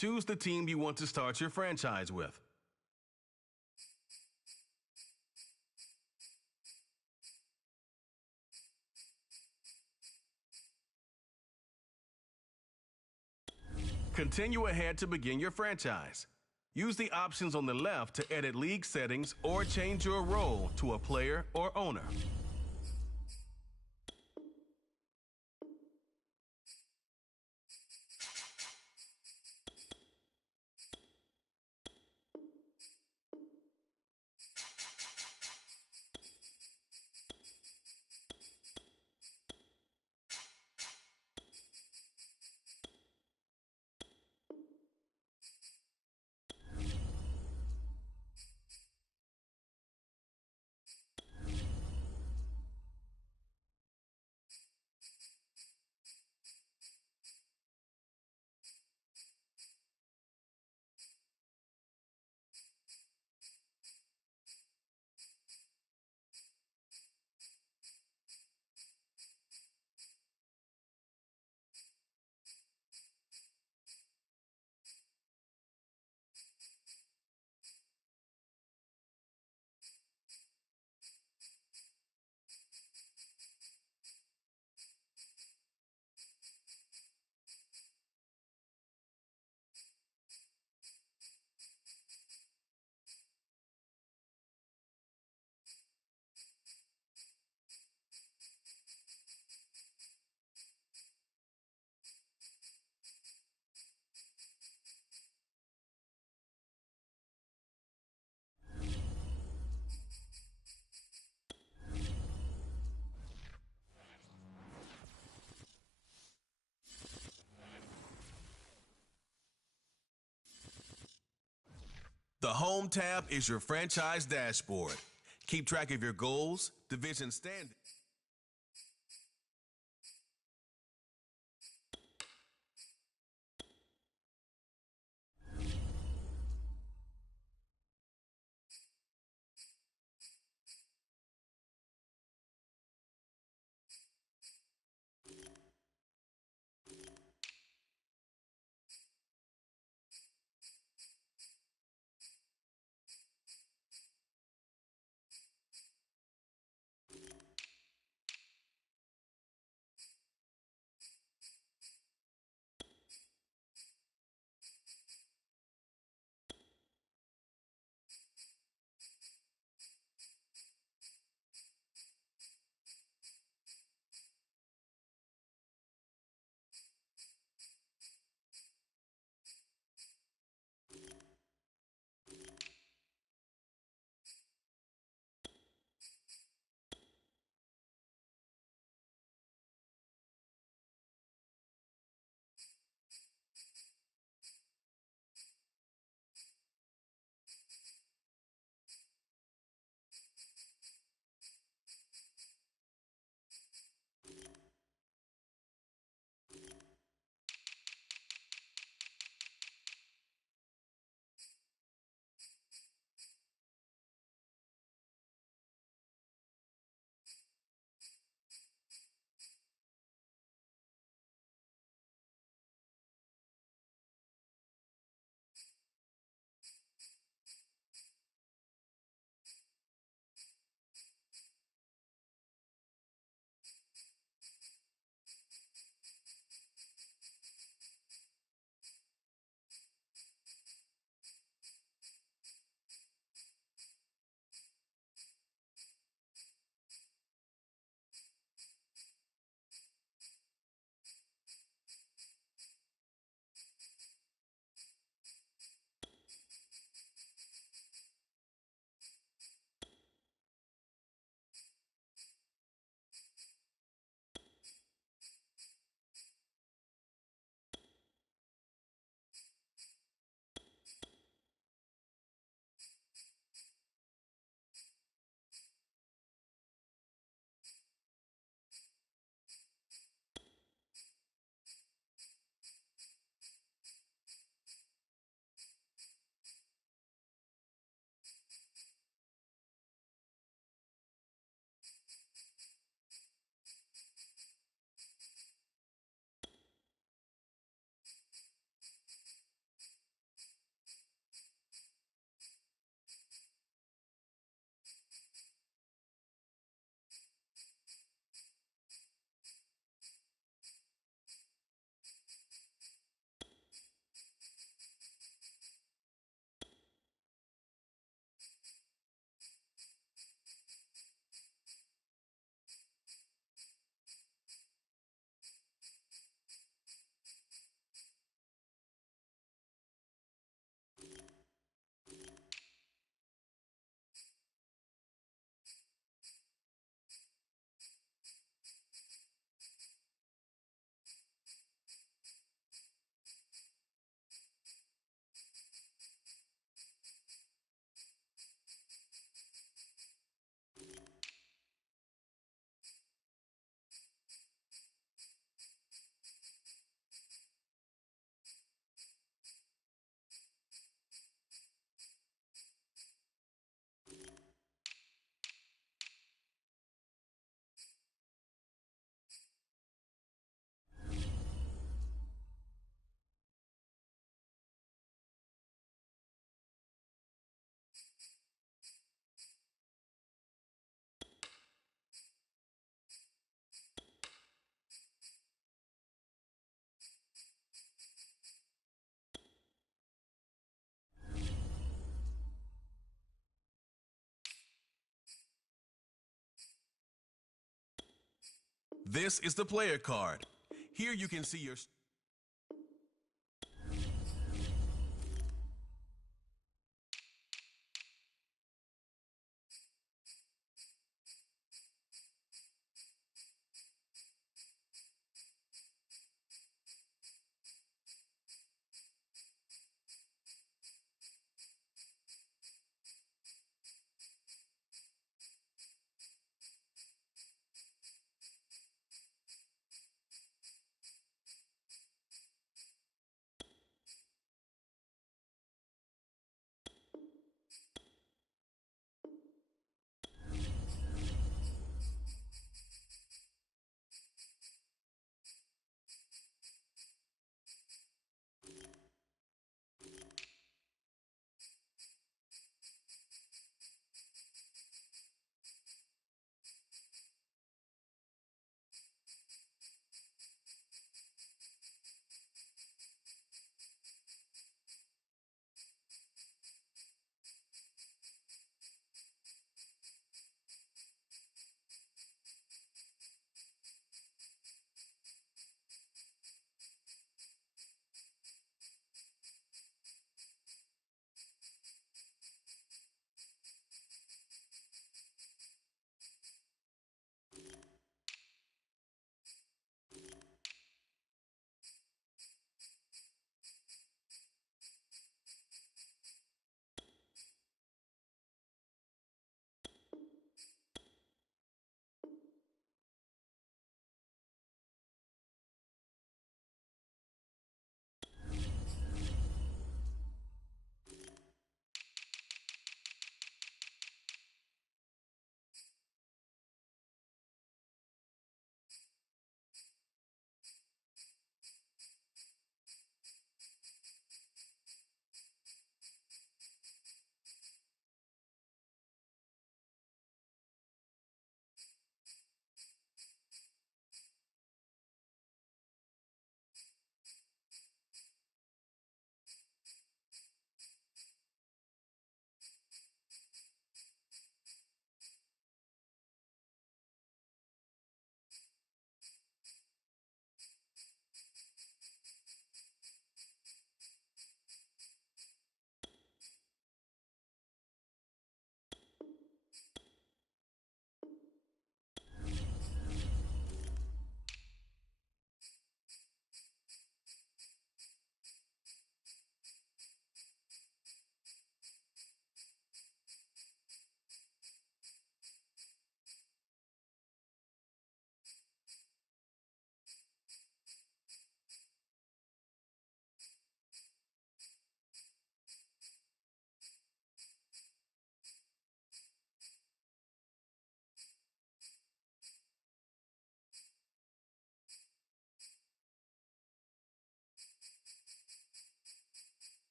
Choose the team you want to start your franchise with. Continue ahead to begin your franchise. Use the options on the left to edit league settings or change your role to a player or owner. The Home tab is your franchise dashboard. Keep track of your goals, division standings. This is the player card. Here you can see your...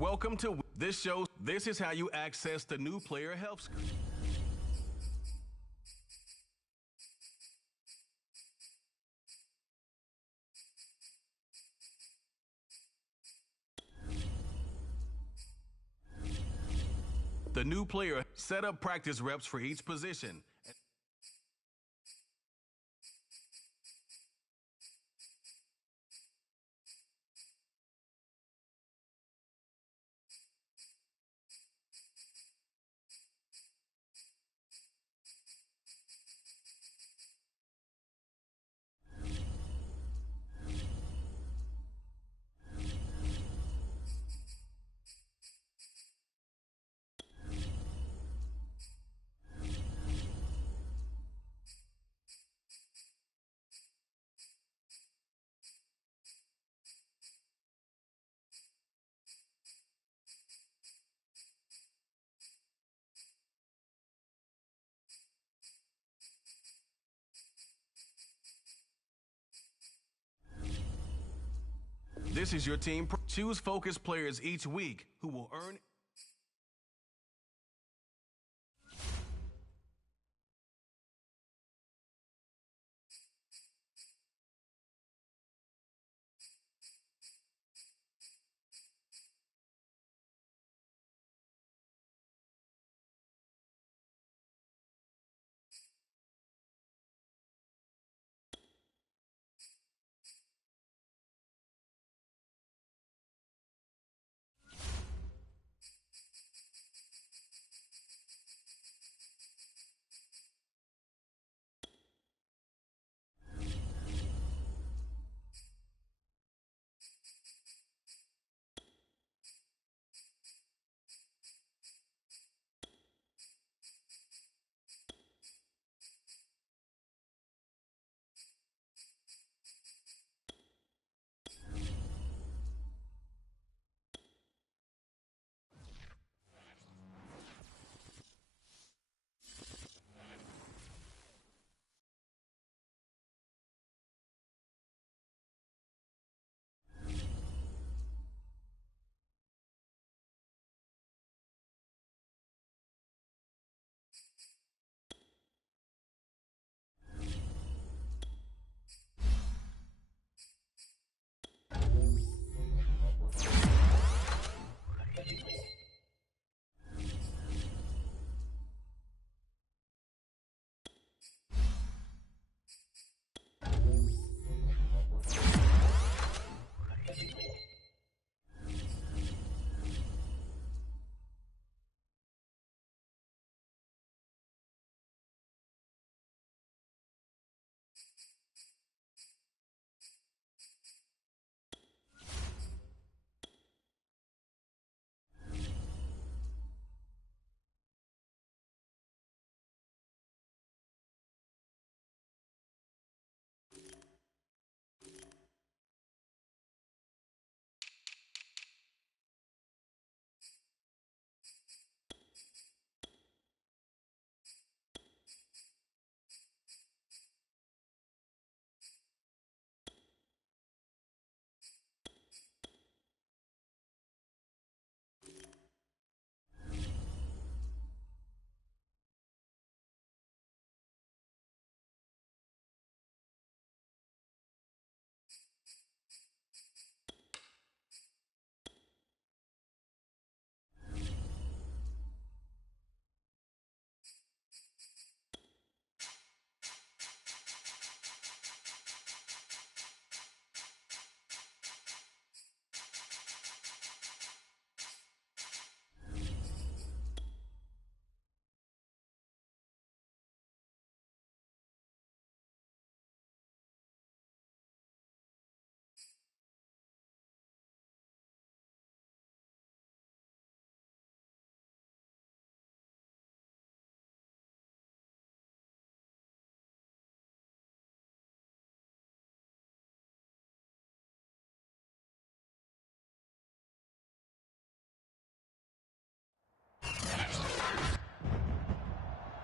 Welcome to this show. This is how you access the new player health screen. The new player set up practice reps for each position. This is your team. Choose focus players each week who will earn.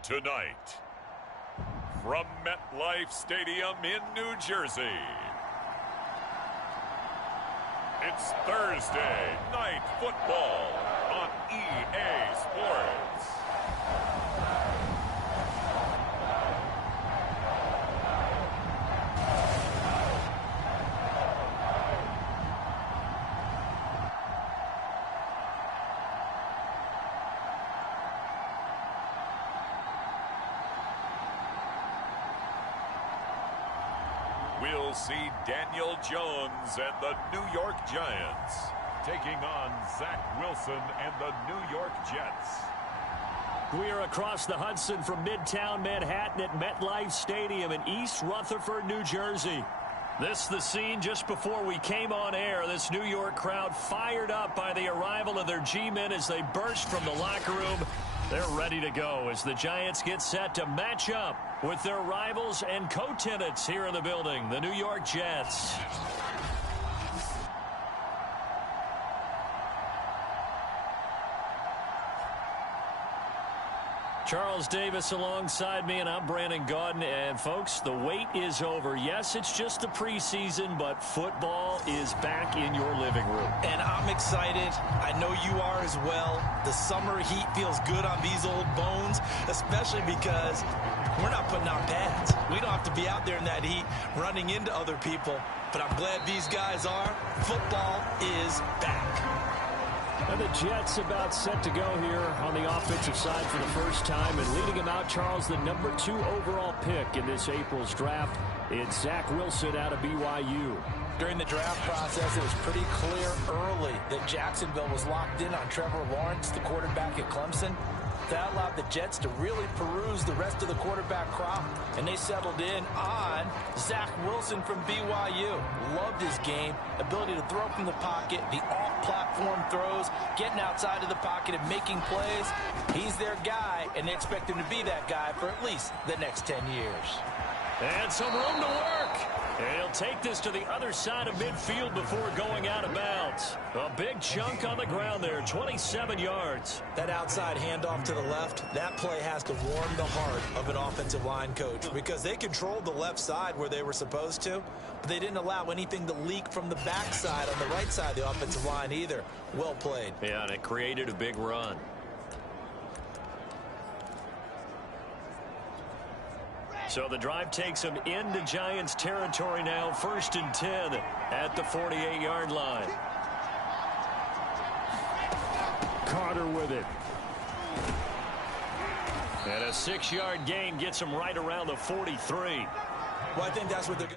Tonight, from MetLife Stadium in New Jersey, it's Thursday Night football on EA Sports. We'll see Daniel Jones and the New York Giants taking on Zach Wilson and the New York Jets. We are across the Hudson from Midtown Manhattan at MetLife Stadium in East Rutherford, New Jersey. This is the scene just before we came on air. This New York crowd fired up by the arrival of their G-men as they burst from the locker room. They're ready to go as the Giants get set to match up with their rivals and co-tenants here in the building, the New York Jets. Charles Davis alongside me, and I'm Brandon Gaudin. And, folks, the wait is over. Yes, it's just the preseason, but football is back in your living room. And I'm excited. I know you are as well. The summer heat feels good on these old bones, especially because we're not putting on pads. We don't have to be out there in that heat running into other people. But I'm glad these guys are. Football is back. And the Jets about set to go here on the offensive side for the first time. And leading him out, Charles, the number 2 overall pick in this April's draft. It's Zach Wilson out of BYU. During the draft process, it was pretty clear early that Jacksonville was locked in on Trevor Lawrence, the quarterback at Clemson. That allowed the Jets to really peruse the rest of the quarterback crop, and they settled in on Zach Wilson from BYU. Loved his game, ability to throw from the pocket, the off-platform throws, getting outside of the pocket and making plays. He's their guy, and they expect him to be that guy for at least the next 10 years. And some room to work. And he'll take this to the other side of midfield before going out of bounds. A big chunk on the ground there, 27 yards. That outside handoff to the left, that play has to warm the heart of an offensive line coach because they controlled the left side where they were supposed to, but they didn't allow anything to leak from the backside on the right side of the offensive line either. Well played. Yeah, and it created a big run. So the drive takes them into Giants territory now, 1st and 10 at the 48-yard line. Carter with it. And a 6-yard gain gets them right around the 43. Well, I think that's what they're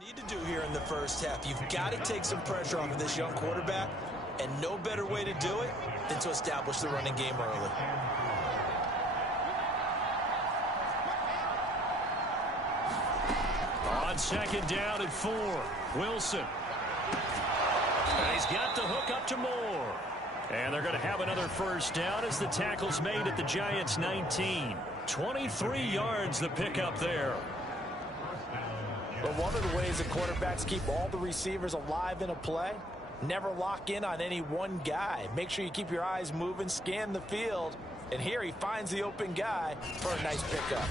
need to do here in the first half. You've got to take some pressure off of this young quarterback, and no better way to do it than to establish the running game early. On 2nd down and 4, Wilson. And he's got the hook up to Moore. And they're going to have another first down as the tackle's made at the Giants' 19. 23 yards the pickup there. But one of the ways that quarterbacks keep all the receivers alive in a play, never lock in on any one guy. Make sure you keep your eyes moving, scan the field, and here he finds the open guy for a nice pickup.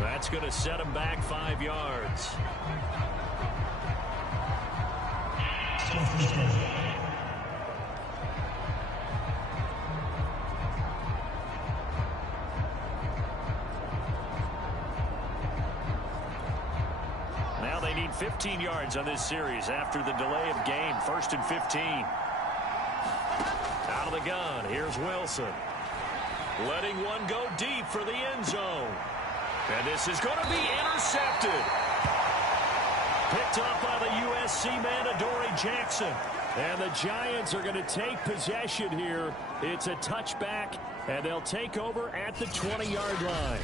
That's going to set him back 5 yards. Now they need 15 yards on this series after the delay of game. 1st and 15. Out of the gun, here's Wilson. letting one go deep for the end zone. And this is going to be intercepted. Picked up by the USC man, Adoree Jackson. And the Giants are going to take possession here. It's a touchback, and they'll take over at the 20-yard line.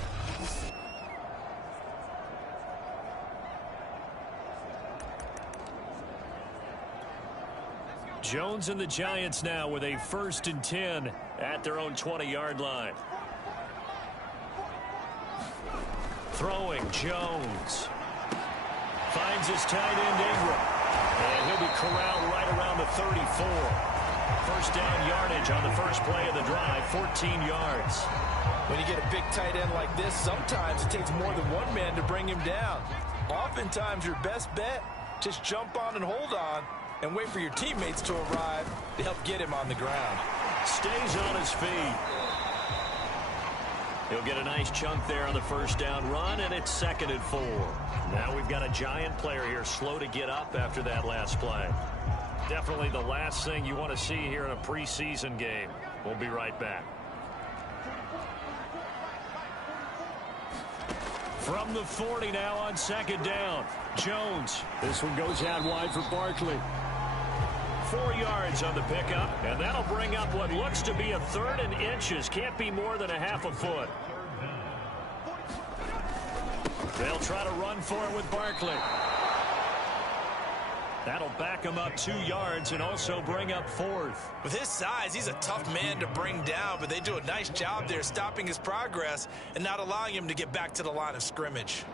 Jones and the Giants now with a 1st and 10 at their own 20-yard line. Throwing, Jones. Finds his tight end, Ingram. And he'll be corralled right around the 34. First down yardage on the first play of the drive, 14 yards. When you get a big tight end like this, sometimes it takes more than one man to bring him down. Oftentimes, your best bet, just jump on and hold on and wait for your teammates to arrive to help get him on the ground. Stays on his feet. He'll get a nice chunk there on the first down run, and it's 2nd and 4. Now we've got a Giant player here slow to get up after that last play. Definitely the last thing you want to see here in a preseason game. We'll be right back. From the 40 now on 2nd down. Jones. This one goes out wide for Barkley. 4 yards on the pickup, and that'll bring up what looks to be a 3rd and inches. Can't be more than a half a foot. They'll try to run for it with Barkley. That'll back him up 2 yards and also bring up 4th. With his size, he's a tough man to bring down, but they do a nice job there stopping his progress and not allowing him to get back to the line of scrimmage.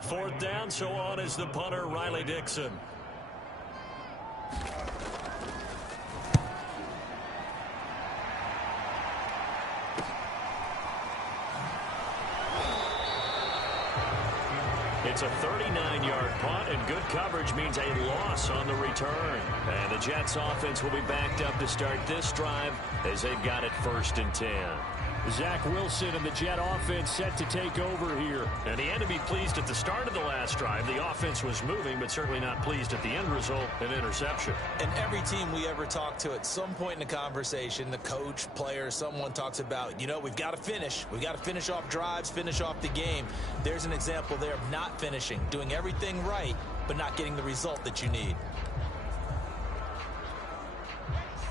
Fourth down, so on is the punter, Riley Dixon. It's a 39-yard punt, and good coverage means a loss on the return. And the Jets offense will be backed up to start this drive as they've got it 1st and 10. Zach Wilson and the Jet offense set to take over here. And he had to be pleased at the start of the last drive. The offense was moving, but certainly not pleased at the end result, an interception. And every team we ever talk to at some point in the conversation, the coach, player, someone talks about, you know, we've got to finish. We've got to finish off drives, finish off the game. There's an example there of not finishing, doing everything right, but not getting the result that you need.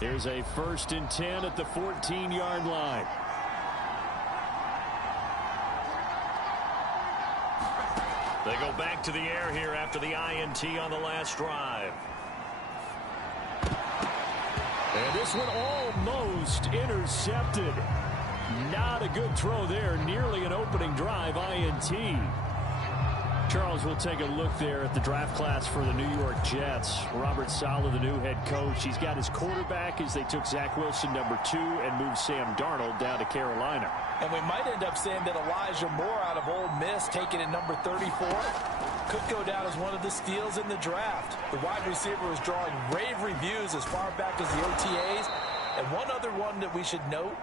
Here's a 1st and 10 at the 14-yard line. They go back to the air here after the INT on the last drive. And this one almost intercepted. Not a good throw there. Nearly an opening drive INT. Charles, will take a look there at the draft class for the New York Jets. Robert Saleh, the new head coach. He's got his quarterback as they took Zach Wilson, #2, and moved Sam Darnold down to Carolina. And we might end up saying that Elijah Moore out of Ole Miss, taken at number 34, could go down as one of the steals in the draft. The wide receiver was drawing rave reviews as far back as the OTAs. And one other one that we should note,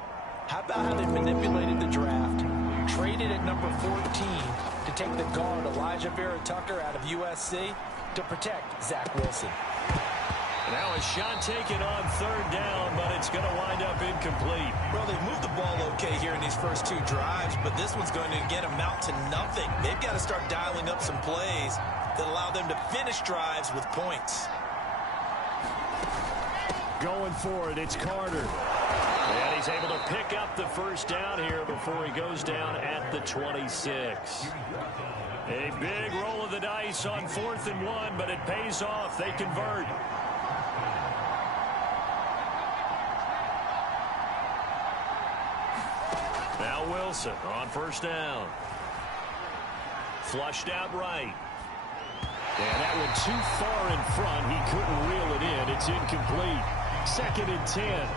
how about how they manipulated the draft? Traded at number 14 to take the guard Elijah Vera Tucker out of USC to protect Zach Wilson. Now a shot taken on 3rd down, but it's going to wind up incomplete. Well, they've moved the ball okay here in these first 2 drives, but this one's going to again amount to nothing. They've got to start dialing up some plays that allow them to finish drives with points. Going for it, it's Carter. And he's able to pick up the first down here before he goes down at the 26. A big roll of the dice on 4th and 1, but it pays off. They convert. Now Wilson on 1st down. Flushed out right. And that one too far in front. He couldn't reel it in. It's incomplete. 2nd and 10.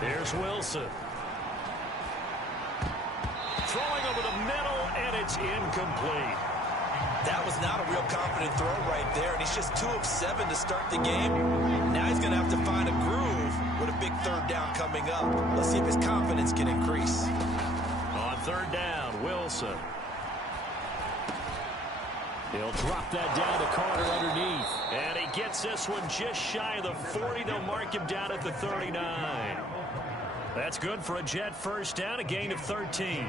Here's Wilson. Throwing over the middle, and it's incomplete. That was not a real confident throw right there, and he's just 2 of 7 to start the game. Now he's going to have to find a groove with a big 3rd down coming up. Let's see if his confidence can increase. On 3rd down, Wilson. He'll drop that down to Carter underneath. And he gets this one just shy of the 40. They'll mark him down at the 39. That's good for a Jet first down, a gain of 13.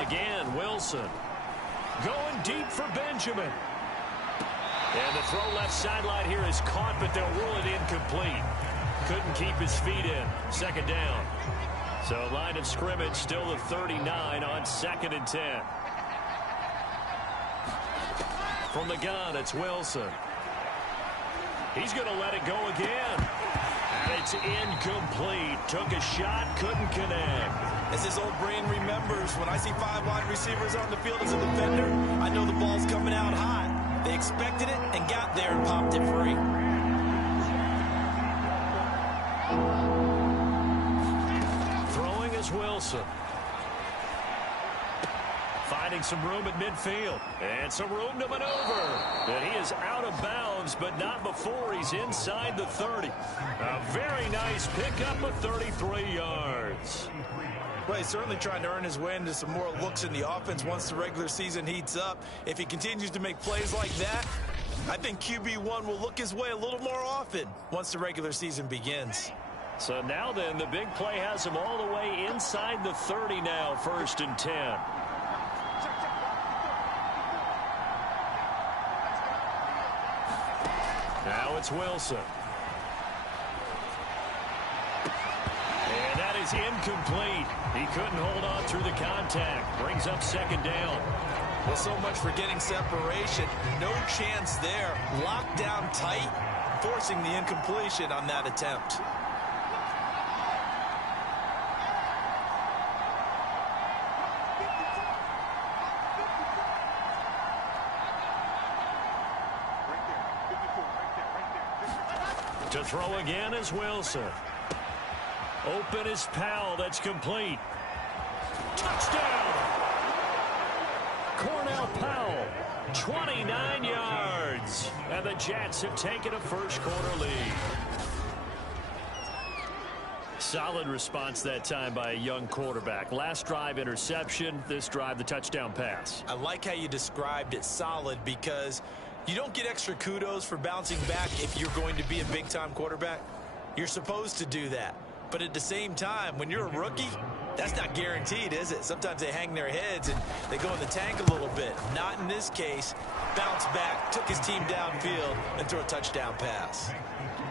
Again, Wilson. Going deep for Benjamin. And the throw left sideline here is caught, but they'll rule it incomplete. Couldn't keep his feet in. Second down. So line of scrimmage still the 39 on 2nd and 10. From the gun, it's Wilson. He's going to let it go again. And it's incomplete. Took a shot, couldn't connect. As his old brain remembers, when I see 5 wide receivers on the field as a defender, I know the ball's coming out hot. They expected it and got there and popped it free. Throwing is Wilson. Finding some room at midfield. And some room to maneuver. And he is out of bounds, but not before he's inside the 30. A very nice pickup of 33 yards. Well, he's certainly trying to earn his way into some more looks in the offense once the regular season heats up. If he continues to make plays like that, I think QB1 will look his way a little more often once the regular season begins. So now then, the big play has him all the way inside the 30 now, 1st and 10. Now it's Wilson. And that is incomplete. He couldn't hold on through the contact. Brings up 2nd down. Well, so much for getting separation. No chance there. Locked down tight, forcing the incompletion on that attempt. To throw again is Wilson. Open is Powell. That's complete. Touchdown! Cornell Powell, 29 yards. And the Jets have taken a first-quarter lead. Solid response that time by a young quarterback. Last drive, interception. This drive, the touchdown pass. I like how you described it, solid, because you don't get extra kudos for bouncing back if you're going to be a big-time quarterback. You're supposed to do that. But at the same time, when you're a rookie, that's not guaranteed, is it? Sometimes they hang their heads and they go in the tank a little bit. Not in this case. Bounce back, took his team downfield, and threw a touchdown pass.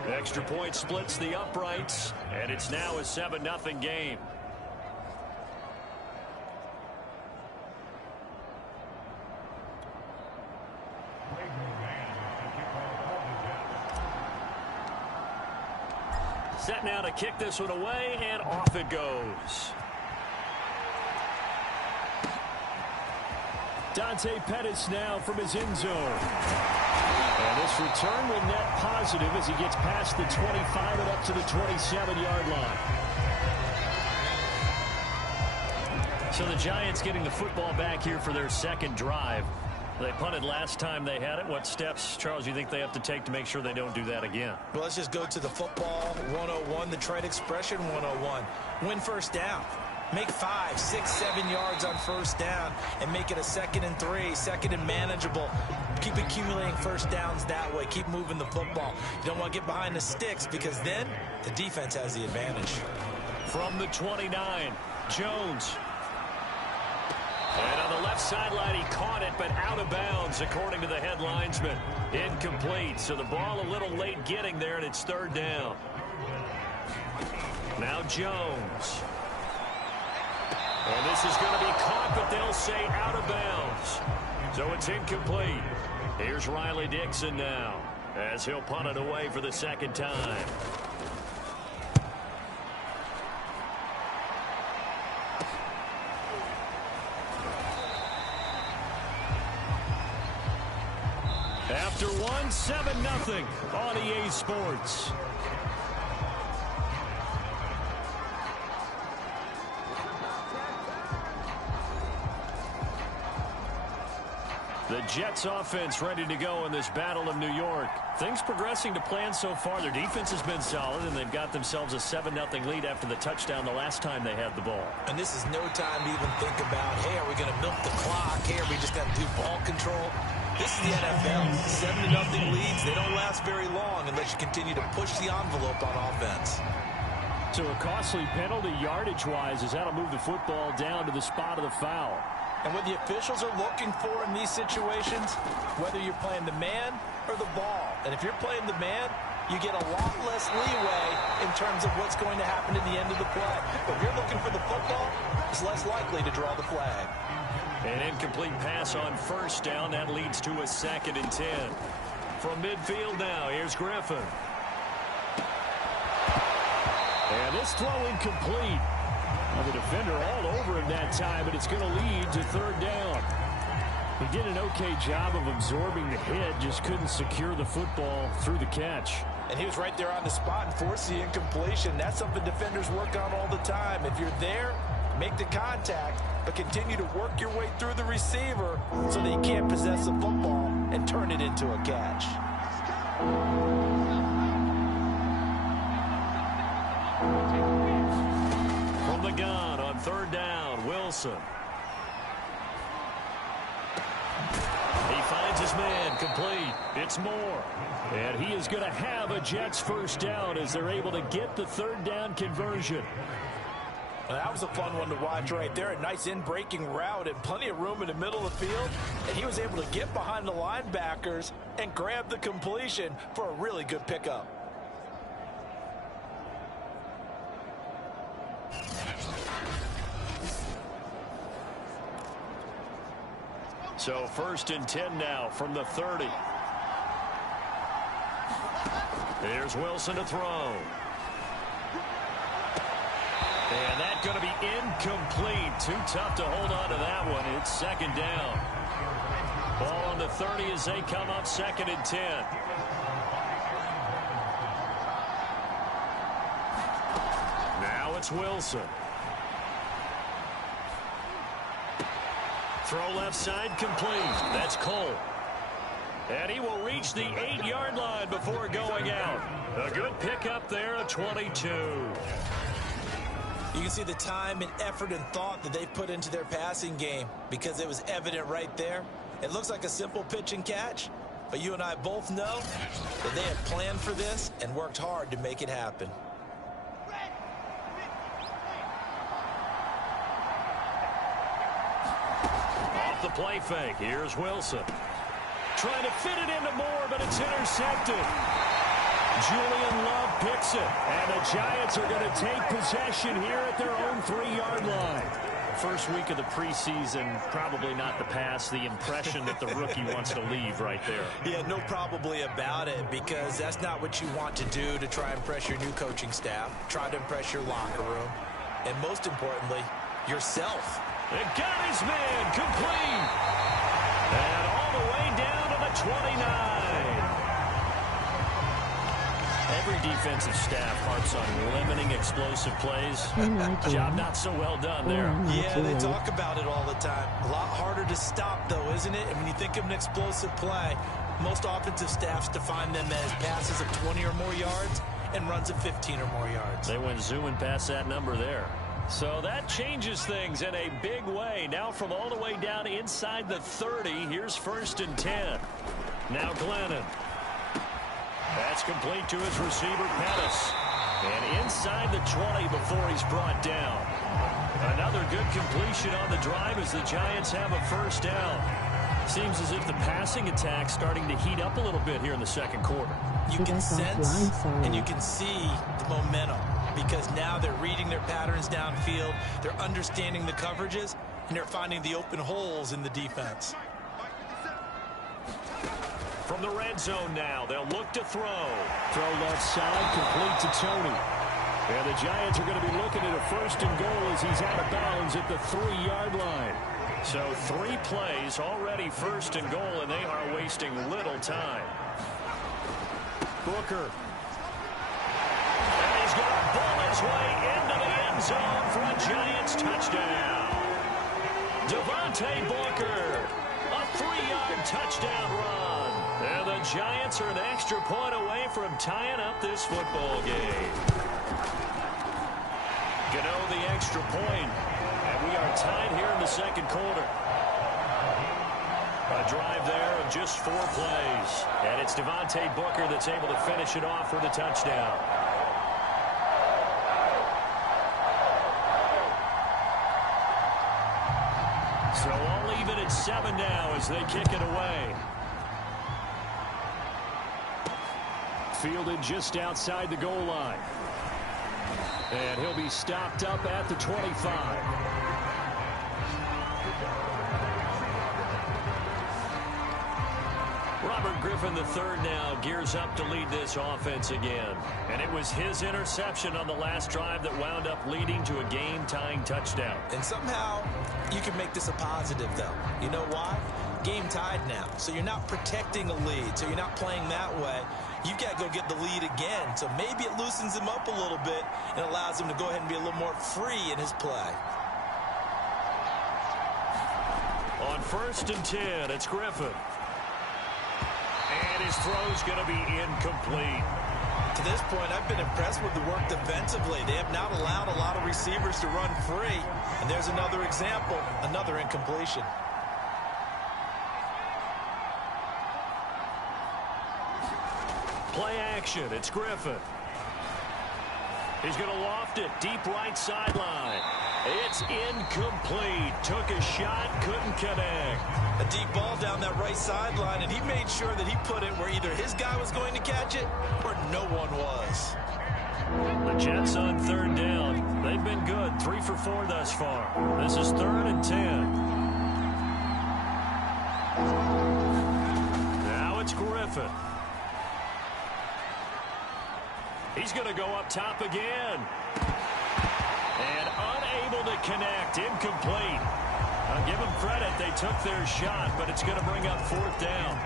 Extra point splits the uprights, and it's now a 7-0 game. Set now to kick this one away, and off it goes. Dante Pettis now from his end zone. And this return will net positive as he gets past the 25 and up to the 27-yard line. So the Giants getting the football back here for their second drive. They punted last time they had it. What steps, Charles, you think they have to take to make sure they don't do that again? Well, let's just go to the football 101, the trade expression 101. Win first down. Make 5, 6, 7 yards on first down and make it a 2nd and 3, 2nd and manageable. Keep accumulating first downs that way. Keep moving the football. You don't want to get behind the sticks because then the defense has the advantage. From the 29, Jones. And on the left sideline, he caught it, but out of bounds, according to the head linesman. Incomplete, so the ball a little late getting there, and it's 3rd down. Now Jones. And this is going to be caught, but they'll say out of bounds. So it's incomplete. Here's Riley Dixon now, as he'll punt it away for the 2nd time. After one, 7-0 on EA Sports. The Jets offense ready to go in this battle of New York. Things progressing to plan so far. Their defense has been solid, and they've got themselves a 7-0 lead after the touchdown the last time they had the ball. And this is no time to even think about, hey, are we going to milk the clock? Hey, are we just going to do ball control? This is the NFL. 7-0 leads, they don't last very long unless you continue to push the envelope on offense. So a costly penalty yardage-wise as that'll move the football down to the spot of the foul. And what the officials are looking for in these situations, whether you're playing the man or the ball. And if you're playing the man, you get a lot less leeway in terms of what's going to happen at the end of the play. But if you're looking for the football, it's less likely to draw the flag. An incomplete pass on first down. That leads to a 2nd and 10. From midfield now, here's Griffin. And this throw incomplete. The defender all over him that time, but it's going to lead to 3rd down. He did an okay job of absorbing the hit, just couldn't secure the football through the catch. And he was right there on the spot and forced the incompletion. That's something defenders work on all the time. If you're there, make the contact, but continue to work your way through the receiver so that you can't possess the football and turn it into a catch. The gun on 3rd down, Wilson. He finds his man, complete. It's Moore. And he is going to have a Jets 1st down as they're able to get the 3rd down conversion. Well, that was a fun one to watch right there. A nice in-breaking route and plenty of room in the middle of the field. And he was able to get behind the linebackers and grab the completion for a really good pickup. So 1st and 10 now from the 30. There's Wilson to throw. And that's going to be incomplete. Too tough to hold on to that one. It's 2nd down. Ball on the 30 as they come up 2nd and 10. Now it's Wilson. Throw left side complete. That's Cole. And he will reach the 8-yard line before going out. A good pickup there, a 22. You can see the time and effort and thought that they put into their passing game because it was evident right there. It looks like a simple pitch and catch, but you and I both know that they have planned for this and worked hard to make it happen. Off the play fake, here's Wilson. Trying to fit it into Moore, but it's intercepted. Julian Love picks it, and the Giants are going to take possession here at their own 3-yard line. First week of the preseason, probably not the pass, the impression that the rookie wants to leave right there. Yeah, no probably about it, because that's not what you want to do to try and impress your new coaching staff, try to impress your locker room, and most importantly, yourself. It got his man complete. And all the way down to the 29. Every defensive staff harps on limiting explosive plays. Job not so well done there. Yeah, they talk about it all the time. A lot harder to stop, though, isn't it? And when you think of an explosive play, most offensive staffs define them as passes of 20 or more yards and runs of 15 or more yards. They went zooming past that number there. So that changes things in a big way. Now from all the way down inside the 30, here's 1st and 10. Now Glennon. That's complete to his receiver, Pettis. And inside the 20 before he's brought down. Another good completion on the drive as the Giants have a 1st down. Seems as if the passing attack's starting to heat up a little bit here in the 2nd quarter. You can sense and you can see the momentum because now they're reading their patterns downfield, they're understanding the coverages, and they're finding the open holes in the defense. From the red zone now, they'll look to throw. Throw left side, complete to Tony. And the Giants are going to be looking at a 1st and goal as he's out of bounds at the 3-yard line. So 3 plays already 1st and goal, and they are wasting little time. Booker. And he's going to ball his way into the end zone for a Giants touchdown. Devontae Booker. A 3-yard touchdown run. And the Giants are an extra point away from tying up this football game. Gano the extra point, and we are tied here in the second quarter. A drive there of just 4 plays. And it's Devontae Booker that's able to finish it off with a touchdown. So all even at 7 now as they kick it away. Fielded just outside the goal line. And he'll be stopped up at the 25. Robert Griffin III now gears up to lead this offense again. And it was his interception on the last drive that wound up leading to a game-tying touchdown. And somehow you can make this a positive, though. You know why? Game tied now. So you're not protecting a lead. So you're not playing that way. You've got to go get the lead again. So maybe it loosens him up a little bit and allows him to go ahead and be a little more free in his play. On 1st and 10, it's Griffin. And his throw's going to be incomplete. To this point, I've been impressed with the work defensively. They have not allowed a lot of receivers to run free. And there's another example, another incompletion. Play action. It's Griffin. He's going to loft it deep right sideline. It's incomplete. Took a shot, couldn't connect. A deep ball down that right sideline, and he made sure that he put it where either his guy was going to catch it or no one was. The Jets on 3rd down. They've been good. 3 for 4 thus far. This is 3rd and 10. Now it's Griffin. He's going to go up top again. And unable to connect. Incomplete. I'll give them credit. They took their shot, but it's going to bring up 4th down.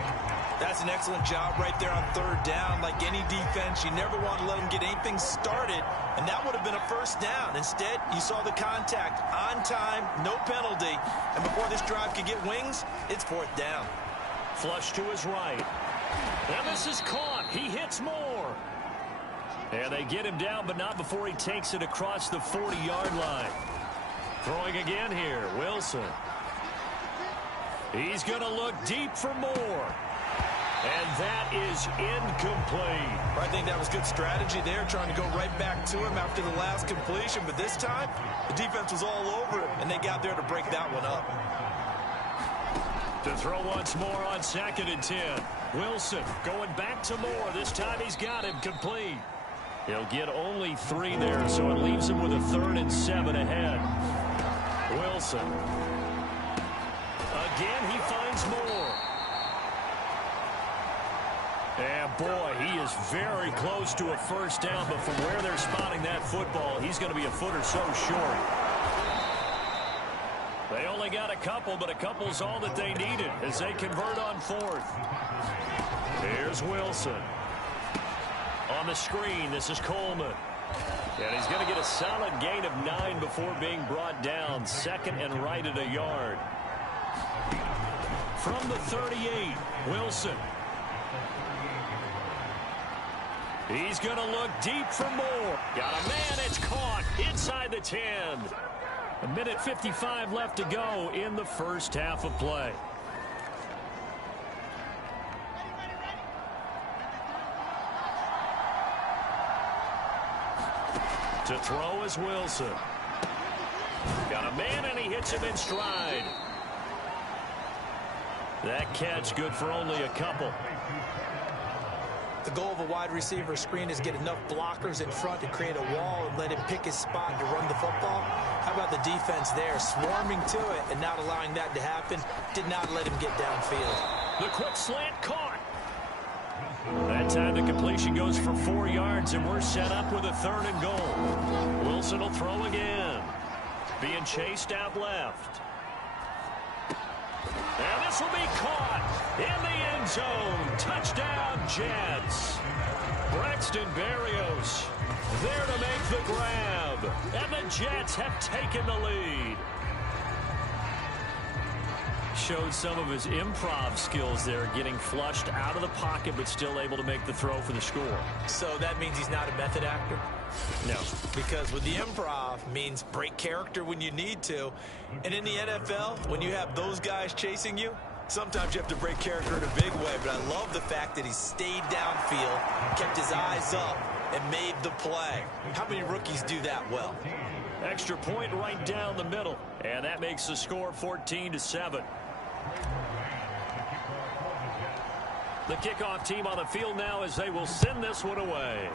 That's an excellent job right there on 3rd down. Like any defense, you never want to let them get anything started, and that would have been a 1st down. Instead, you saw the contact on time, no penalty, and before this drive could get wings, it's 4th down. Flush to his right. And this is caught. He hits more. And they get him down, but not before he takes it across the 40-yard line. Throwing again here, Wilson. He's going to look deep for more. And that is incomplete. I think that was good strategy there, trying to go right back to him after the last completion. But this time, the defense was all over it, and they got there to break that one up. To throw once more on 2nd and 10. Wilson going back to Moore. This time he's got him complete. He'll get only 3 there, so it leaves him with a 3rd and 7 ahead. Wilson. Again, he finds Moore. And boy, he is very close to a 1st down, but from where they're spotting that football, he's going to be a foot or so short. They only got a couple, but a couple's all that they needed as they convert on 4th. Here's Wilson. On the screen, this is Coleman. And he's going to get a solid gain of 9 before being brought down. 2nd and right at a yard. From the 38, Wilson. He's going to look deep for more. Got a man, it's caught inside the 10. 1:55 left to go in the first half of play. To throw is Wilson. Got a man, and he hits him in stride. That catch good for only a couple. The goal of a wide receiver screen is get enough blockers in front to create a wall and let him pick his spot to run the football. How about the defense there, swarming to it and not allowing that to happen? Did not let him get downfield. The quick slant caught. That time the completion goes for 4 yards, and we're set up with a 3rd and goal. Wilson will throw again. Being chased out left. And this will be caught in the end zone. Touchdown, Jets. Braxton Berrios there to make the grab. And the Jets have taken the lead. showed some of his improv skills there, getting flushed out of the pocket but still able to make the throw for the score. So that means he's not a method actor? No. Because with the improv means break character when you need to. And in the NFL, when you have those guys chasing you, sometimes you have to break character in a big way. But I love the fact that he stayed downfield, kept his eyes up, and made the play. How many rookies do that well? Extra point right down the middle. And that makes the score 14-7. The kickoff team on the field now as they will send this one away.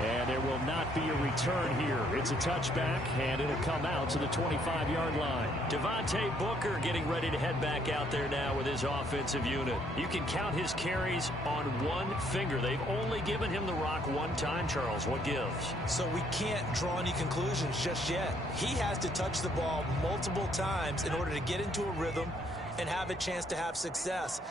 And there will not be a return here. It's a touchback, and it'll come out to the 25-yard line. Devontae Booker getting ready to head back out there now with his offensive unit. You can count his carries on one finger. They've only given him the rock one time, Charles. What gives? So we can't draw any conclusions just yet. He has to touch the ball multiple times in order to get into a rhythm and have a chance to have success.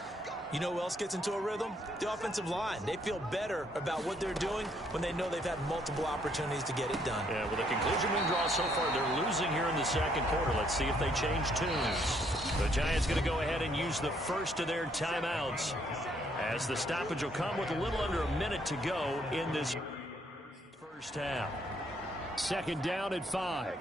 You know who else gets into a rhythm? The offensive line. They feel better about what they're doing when they know they've had multiple opportunities to get it done. Yeah, well, the conclusion we draw so far, they're losing here in the second quarter. Let's see if they change tunes. The Giants going to go ahead and use the first of their timeouts as the stoppage will come with a little under a minute to go in this first half. Second down at 5.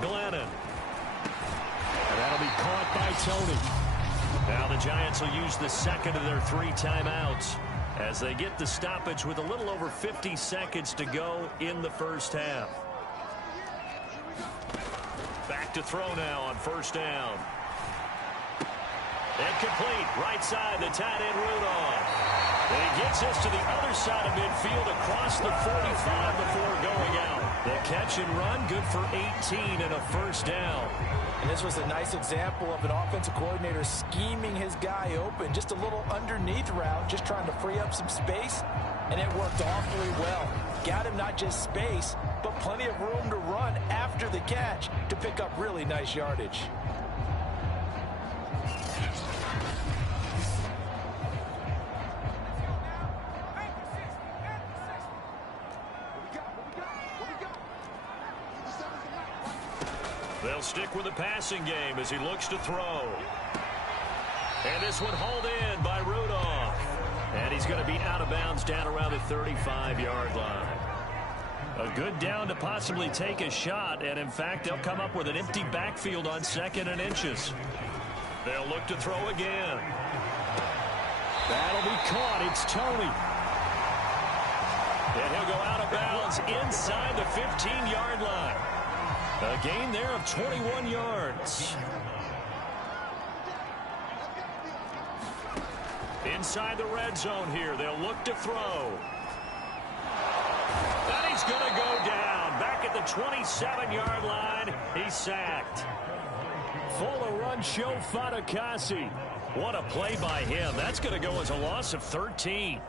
Glennon. And that'll be caught by Tony. Now the Giants will use the second of their 3 timeouts as they get the stoppage with a little over 50 seconds to go in the first half. Back to throw now on first down. Incomplete. Right side, the tight end Rudolph. And he gets this to the other side of midfield across the 45 before going out. The catch and run, good for 18 and a first down. And this was a nice example of an offensive coordinator scheming his guy open. Just a little underneath route, just trying to free up some space. And it worked awfully well. Got him not just space, but plenty of room to run after the catch to pick up really nice yardage. They'll stick with the passing game as he looks to throw. And this one hauled in by Rudolph. And he's going to be out of bounds down around the 35-yard line. A good down to possibly take a shot. And, in fact, they'll come up with an empty backfield on 2nd and inches. They'll look to throw again. That'll be caught. It's Tony. And he'll go out of bounds inside the 15-yard line. A gain there of 21 yards. Inside the red zone here. They'll look to throw. And he's going to go down. Back at the 27-yard line. He's sacked. Full run show Fatukasi. What a play by him. That's going to go as a loss of 13.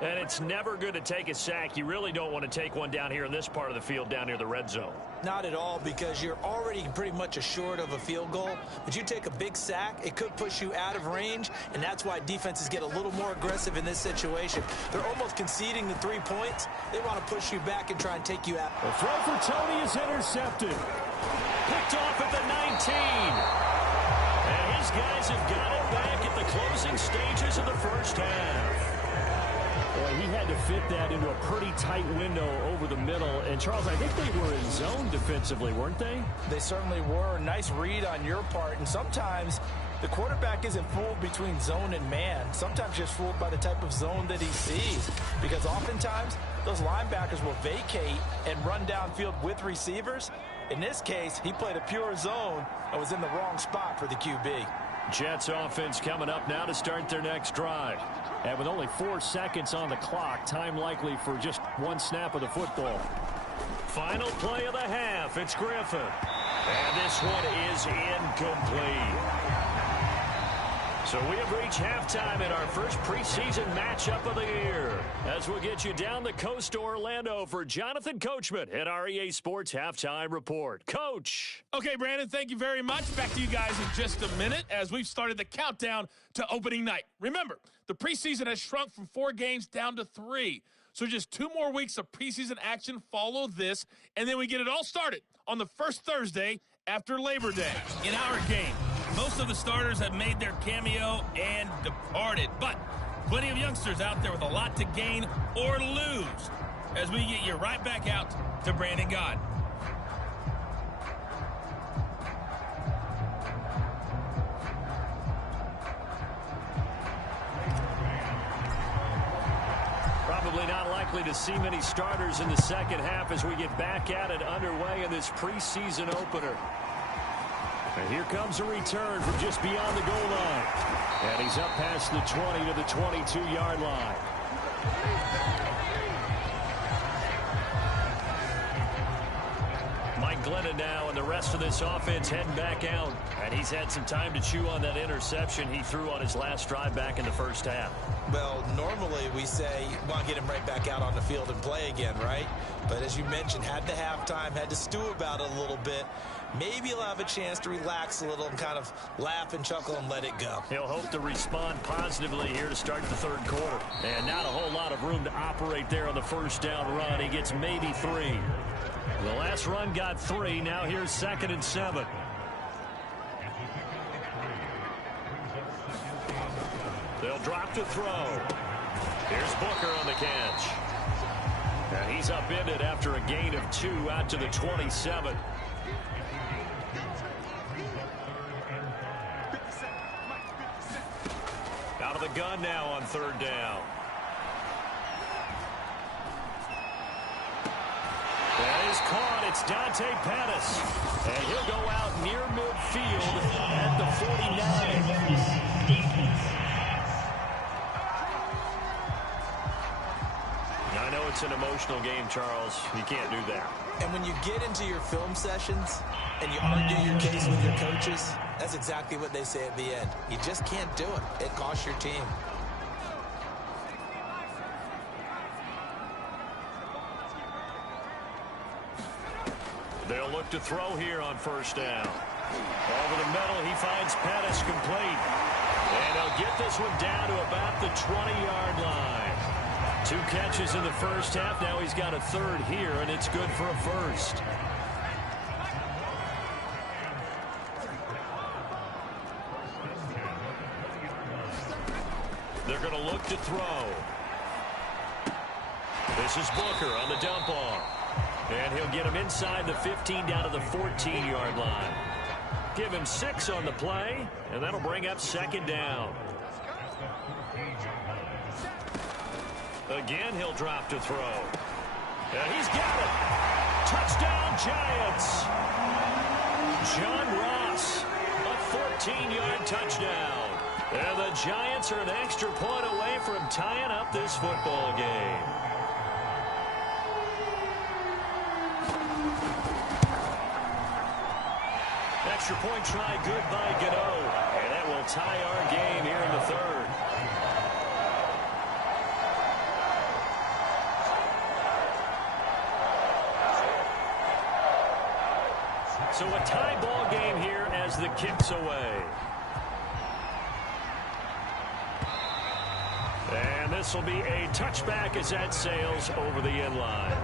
And it's never good to take a sack. You really don't want to take one down here in this part of the field down near the red zone. Not at all, because you're already pretty much assured of a field goal. But you take a big sack, it could push you out of range, and that's why defenses get a little more aggressive in this situation. They're almost conceding the 3 points. They want to push you back and try and take you out. The throw for Tony is intercepted. Picked off at the 19. And his guys have got it back at the closing stages of the first half. Boy, he had to fit that into a pretty tight window over the middle. And, Charles, I think they were in zone defensively, weren't they? They certainly were. Nice read on your part. And sometimes the quarterback isn't fooled between zone and man. Sometimes just fooled by the type of zone that he sees. Because oftentimes those linebackers will vacate and run downfield with receivers. In this case, he played a pure zone and was in the wrong spot for the QB. Jets offense coming up now to start their next drive. And with only 4 seconds on the clock, time likely for just one snap of the football. Final play of the half. It's Griffin. And this one is incomplete. So we have reached halftime in our first preseason matchup of the year. As we'll get you down the coast to Orlando for Jonathan Coachman at our EA Sports Halftime Report. Coach. Okay, Brandon, thank you very much. Back to you guys in just a minute as we've started the countdown to opening night. Remember, the preseason has shrunk from 4 games down to 3. So just 2 more weeks of preseason action follow this, and then we get it all started on the first Thursday after Labor Day. In our game, most of the starters have made their cameo and departed, but plenty of youngsters out there with a lot to gain or lose as we get you right back out to Brandon God. Probably not likely to see many starters in the second half as we get back at it underway in this preseason opener. And here comes a return from just beyond the goal line. And he's up past the 20 to the 22-yard line. Mike Glennon now and the rest of this offense heading back out. And he's had some time to chew on that interception he threw on his last drive back in the first half. Well, normally we say, well, get him right back out on the field and play again, right? But as you mentioned, had the halftime, had to stew about it a little bit. Maybe he'll have a chance to relax a little and kind of laugh and chuckle and let it go. He'll hope to respond positively here to start the third quarter. And not a whole lot of room to operate there on the first down run. He gets maybe 3. The last run got 3. Now here's 2nd and 7. They'll drop to throw. Here's Booker on the catch. And he's upended after a gain of 2 out to the 27. Out of the gun now on 3rd down. That is caught. It's Dante Pettis. And he'll go out near midfield at the 49. I know it's an emotional game, Charles. You can't do that. And when you get into your film sessions and you argue your case with your coaches, that's exactly what they say at the end. You just can't do it. It costs your team. They'll look to throw here on 1st down. Over the middle, he finds Pettis complete. And he'll get this one down to about the 20-yard line. 2 catches in the first half. Now he's got a 3rd here, and it's good for a 1st. They're going to look to throw. This is Booker on the dump off. And he'll get him inside the 15 down to the 14-yard line. Give him 6 on the play, and that'll bring up 2nd down. Again, he'll drop to throw. And he's got it. Touchdown, Giants. John Ross, a 14-yard touchdown. And the Giants are an extra point away from tying up this football game. Extra point try good by Gano. And that will tie our game here in the 3rd. So a tie ball game here as the kick's away. And this will be a touchback as that sails over the end line.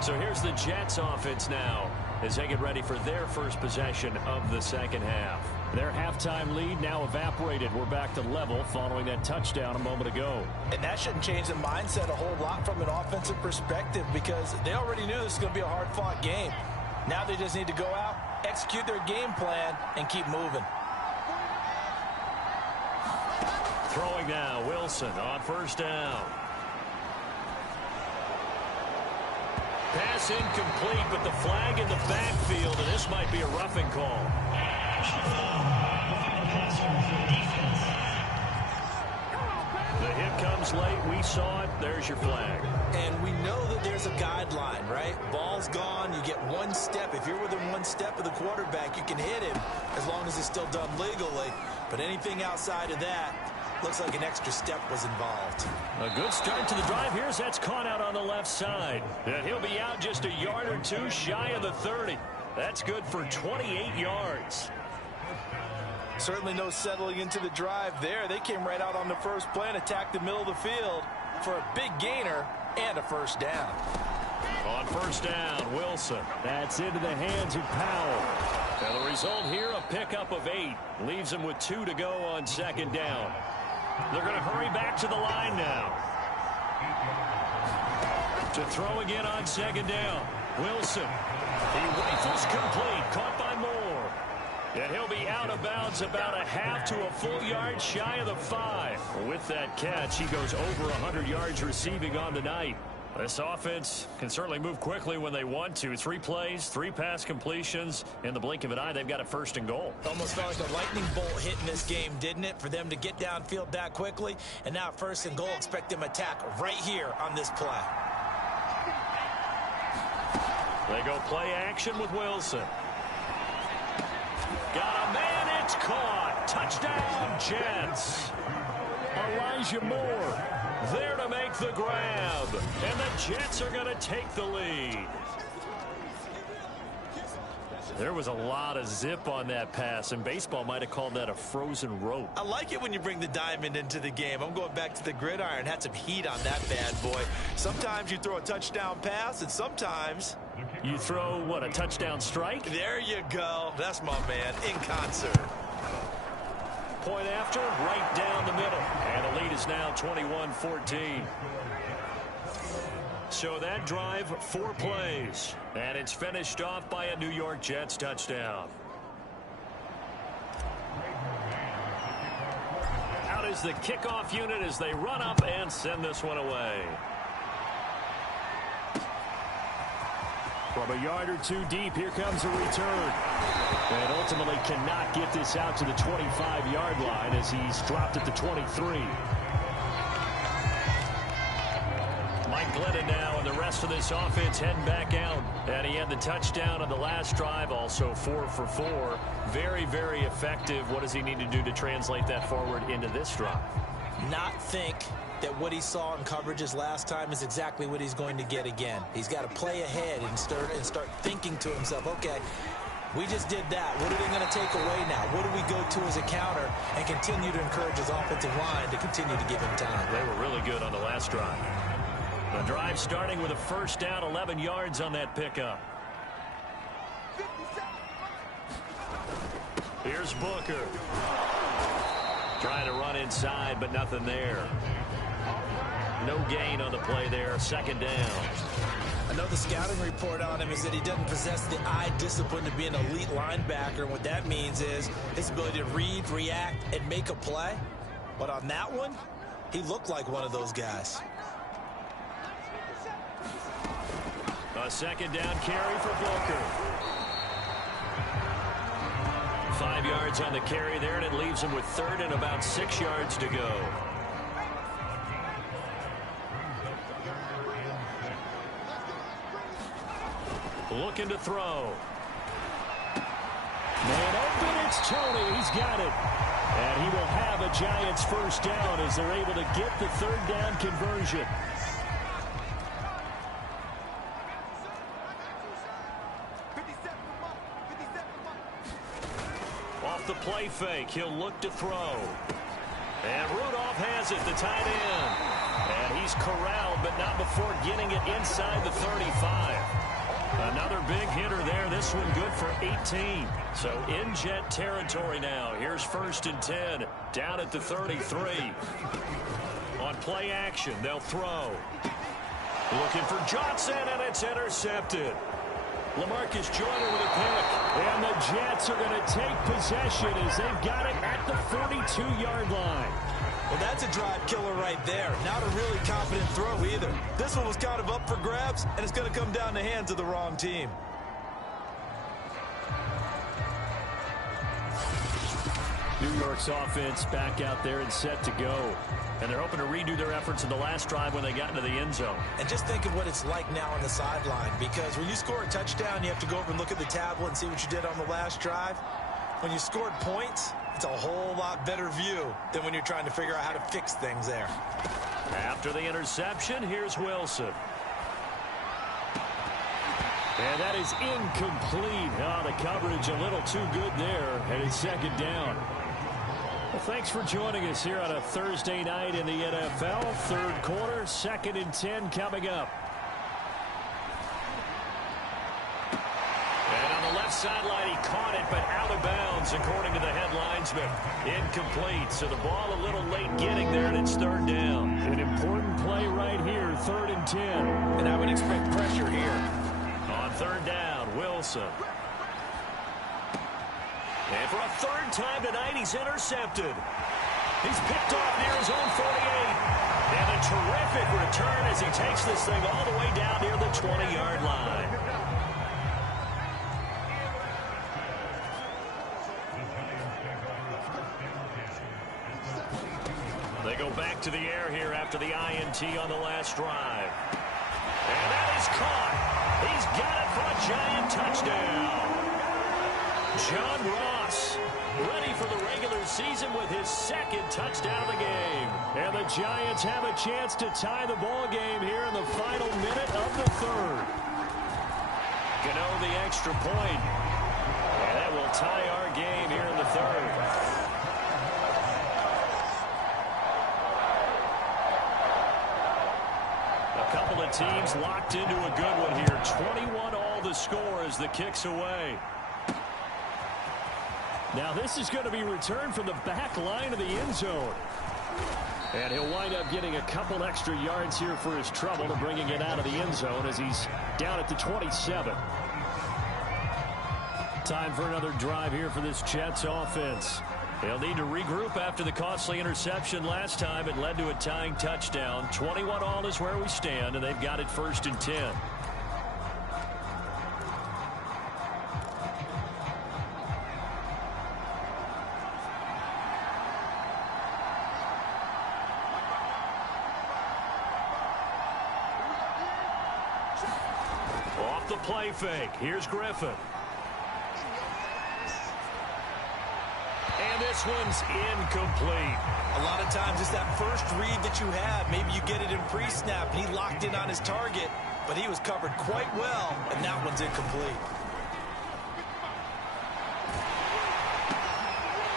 So here's the Jets offense now as they get ready for their first possession of the second half. Their halftime lead now evaporated. We're back to level following that touchdown a moment ago. And that shouldn't change the mindset a whole lot from an offensive perspective because they already knew this was going to be a hard-fought game. Now they just need to go out, execute their game plan, and keep moving. Throwing now, Wilson on 1st down. Pass incomplete, but the flag in the backfield, and this might be a roughing call. The hit comes late. We saw it. There's your flag. And we know that there's a guideline, right? Ball's gone. You get 1 step. If you're within 1 step of the quarterback, you can hit him as long as it's still done legally. But anything outside of that, looks like an extra step was involved. A good start to the drive. Here's that's caught out on the left side. And he'll be out just a yard or two shy of the 30. That's good for 28 yards. Certainly no settling into the drive there. They came right out on the first play and attacked the middle of the field for a big gainer and a first down. On first down, Wilson. That's into the hands of Powell. And the result here, a pickup of 8. Leaves him with 2 to go on second down. They're going to hurry back to the line now. To throw again on second down. Wilson. He rifles complete. Caught by Moore. And he'll be out of bounds about a half to a full yard shy of the 5. With that catch, he goes over 100 yards receiving on the night. This offense can certainly move quickly when they want to. 3 plays, 3 pass completions. In the blink of an eye, they've got a first and goal. Almost felt like a lightning bolt hit in this game, didn't it? For them to get downfield that quickly. And now first and goal, expect them to attack right here on this play. They go play action with Wilson. Got a man, it's caught. Touchdown, Jets. Elijah Moore there to make the grab. And the Jets are going to take the lead. There was a lot of zip on that pass, and baseball might have called that a frozen rope. I like it when you bring the diamond into the game. I'm going back to the gridiron. Had some heat on that bad boy. Sometimes you throw a touchdown pass, and sometimes you throw, what, a touchdown strike? There you go. That's my man, in concert. Point after, right down the middle. And the lead is now 21-14. So that drive, 4 plays. And it's finished off by a New York Jets touchdown. Out is the kickoff unit as they run up and send this one away. From a yard or 2 deep, here comes a return. And ultimately cannot get this out to the 25-yard line as he's dropped at the 23. Mike Glennon now and the rest of this offense heading back out. And he had the touchdown on the last drive, also 4 for 4. Very, very effective. What does he need to do to translate that forward into this drive? Not think that what he saw in coverages last time is exactly what he's going to get again. He's got to play ahead and start thinking to himself, okay, we just did that. What are they going to take away now? What do we go to as a counter? And continue to encourage his offensive line to continue to give him time. They were really good on the last drive. The drive starting with a first down, 11 yards on that pickup. Here's Booker. Trying to run inside, but nothing there. No gain on the play there. Second down. I know the scouting report on him is that he doesn't possess the eye discipline to be an elite linebacker. And what that means is his ability to read, react, and make a play. But on that one, he looked like one of those guys. A second down carry for Booker. 5 yards on the carry there, and it leaves him with 3rd and about 6 yards to go. Looking to throw. Man open, it's Tony. He's got it. And he will have a Giants first down as they're able to get the 3rd down conversion. Off the play fake, he'll look to throw. And Rudolph has it, the tight end. And he's corralled, but not before getting it inside the 35. Another big hitter there. This one good for 18. So in Jet territory now. Here's 1st and 10. Down at the 33. On play action, they'll throw. Looking for Johnson, and it's intercepted. LaMarcus Joyner with a pick. And the Jets are going to take possession as they've got it at the 42-yard line. Well, that's a drive killer right there. Not a really confident throw either. This one was kind of up for grabs, and it's going to come down the hands of the wrong team. New York's offense back out there and set to go. And they're hoping to redo their efforts in the last drive when they got into the end zone. And just think of what it's like now on the sideline, because when you score a touchdown, you have to go over and look at the tablet and see what you did on the last drive. When you scored points, It's a whole lot better view than when you're trying to figure out how to fix things there. After the interception, here's Wilson. And that is incomplete. Oh, the coverage a little too good there, and it's second down. Well, thanks for joining us here on a Thursday night in the NFL. Third quarter, 2nd and 10 coming up. And on the left sideline, he caught it, but out of bounds, according to the head linesman. Incomplete, so the ball a little late getting there, and it's third down. An important play right here, 3rd and 10. And I would expect pressure here. On third down, Wilson. And for a third time tonight, he's intercepted. He's picked off near his own 48. And a terrific return as he takes this thing all the way down near the 20-yard line. They go back to the air here after the INT on the last drive. And that is caught. He's got it for a Giant touchdown. John Ross ready for the regular season with his 2nd touchdown of the game. And the Giants have a chance to tie the ball game here in the final minute of the 3rd. Gano the extra point. And that will tie our game here in the 3rd. Couple of teams locked into a good one here. 21 all the score as the kick's away. Now this is going to be returned from the back line of the end zone. And he'll wind up getting a couple extra yards here for his trouble to bringing it out of the end zone as he's down at the 27. Time for another drive here for this Jets offense. They'll need to regroup after the costly interception last time. It led to a tying touchdown. 21 all is where we stand, and they've got it 1st and 10. Off the play fake. Here's Griffin. And this one's incomplete. A lot of times it's that first read that you have. Maybe you get it in pre-snap, and he locked in on his target, but he was covered quite well, and that one's incomplete.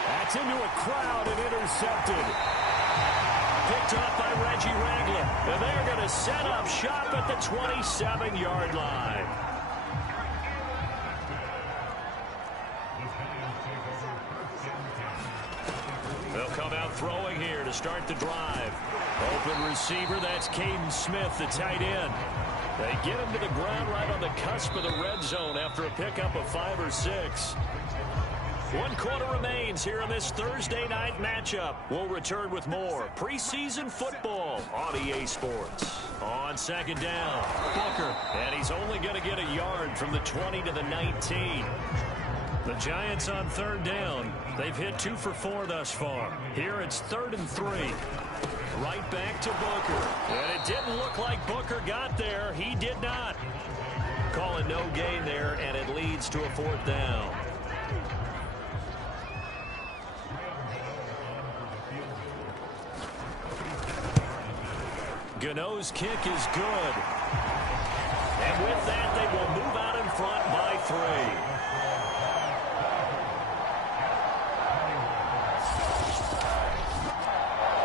That's into a crowd and intercepted. Picked off by Reggie Ragland. And they're going to set up shop at the 27-yard line. They'll come out throwing here to start the drive. Open receiver, that's Caden Smith, the tight end. They get him to the ground right on the cusp of the red zone after a pickup of 5 or 6. 1 quarter remains here in this Thursday night matchup. We'll return with more preseason football on EA Sports. On 2nd down, Booker, and he's only going to get a yard from the 20 to the 19. The Giants on 3rd down. They've hit 2 for 4 thus far. Here it's 3rd and 3. Right back to Booker. And it didn't look like Booker got there. He did not. Call it no gain there, and it leads to a 4th down. Gano's kick is good. And with that, they will move out in front by 3.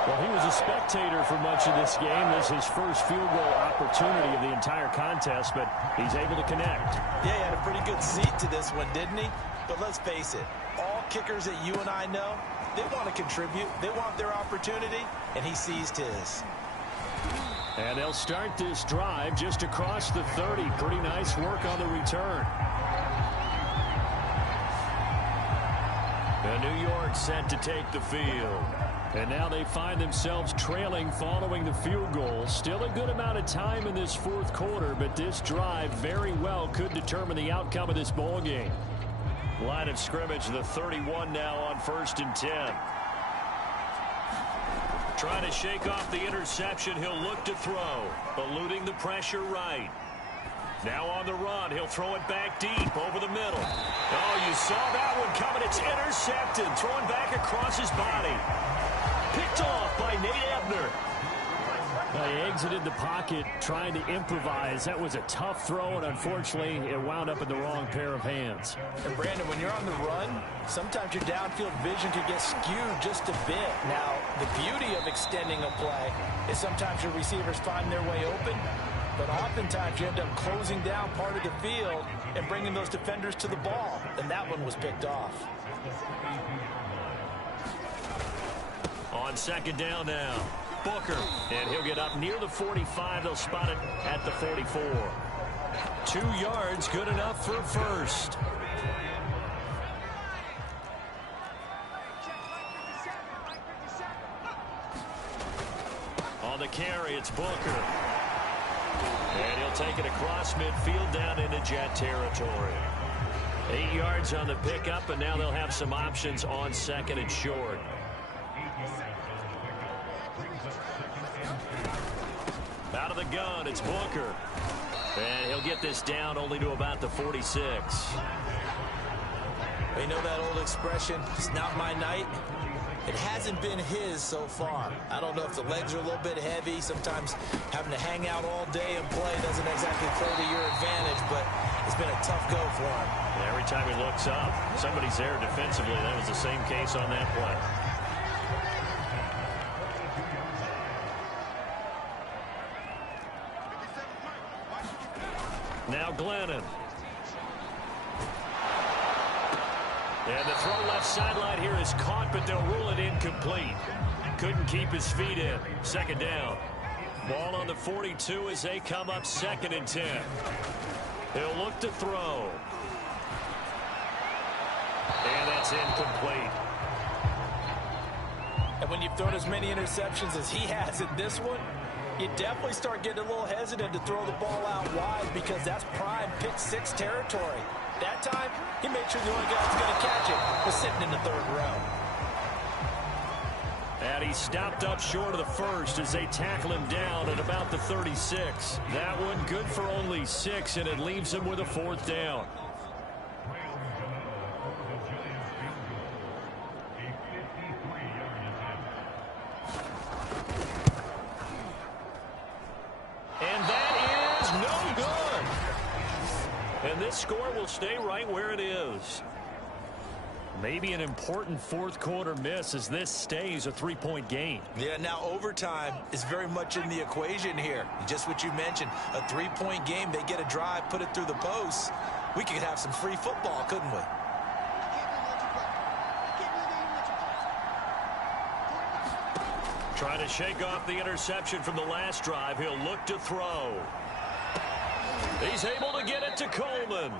Well, he was a spectator for much of this game. This is his first field goal opportunity of the entire contest, but he's able to connect. Yeah, he had a pretty good seat to this one, didn't he? But let's face it, all kickers that you and I know, they want to contribute. They want their opportunity, and he seized his. And they'll start this drive just across the 30. Pretty nice work on the return. And New York set to take the field. And now they find themselves trailing following the field goal. Still a good amount of time in this 4th quarter, but this drive very well could determine the outcome of this ball game. Line of scrimmage, the 31 now on 1st and 10. Trying to shake off the interception, he'll look to throw. Eluding the pressure right. Now on the run, he'll throw it back deep over the middle. Oh, you saw that one coming. It's intercepted. Throwing back across his body. Picked off by Nate Ebner. He exited the pocket trying to improvise. That was a tough throw, and unfortunately, it wound up in the wrong pair of hands. And Brandon, when you're on the run, sometimes your downfield vision could get skewed just a bit. Now, the beauty of extending a play is sometimes your receivers find their way open, but oftentimes you end up closing down part of the field and bringing those defenders to the ball, and that one was picked off. On second down now, Booker, and he'll get up near the 45. They'll spot it at the 44. 2 yards, good enough for first. On the carry, it's Booker. And he'll take it across midfield down into Jet territory. 8 yards on the pickup, and now they'll have some options on second and short. Out of the gun, it's Booker. And he'll get this down only to about the 46. You know that old expression, it's not my night? It hasn't been his so far. I don't know if the legs are a little bit heavy. Sometimes having to hang out all day and play doesn't exactly play to your advantage, but it's been a tough go for him. And every time he looks up, somebody's there defensively. That was the same case on that play. Now Glennon. And the throw left sideline here is caught, but they'll rule it incomplete. Couldn't keep his feet in. Second down. Ball on the 42 as they come up second and 10. He'll look to throw. And that's incomplete. And when you've thrown as many interceptions as he has in this one, you definitely start getting a little hesitant to throw the ball out wide because that's prime pick 6 territory. That time, he made sure the only guy who's going to catch it was sitting in the third row. And he stopped up short of the first as they tackle him down at about the 36. That one good for only 6, and it leaves him with a fourth down. And that is no good. And this score will stay right where it is. Maybe an important fourth quarter miss as this stays a 3-point game. Yeah, now overtime is very much in the equation here. Just what you mentioned, a 3-point game. They get a drive, put it through the posts. We could have some free football, couldn't we? Trying to shake off the interception from the last drive. He'll look to throw. He's able to get it to Coleman.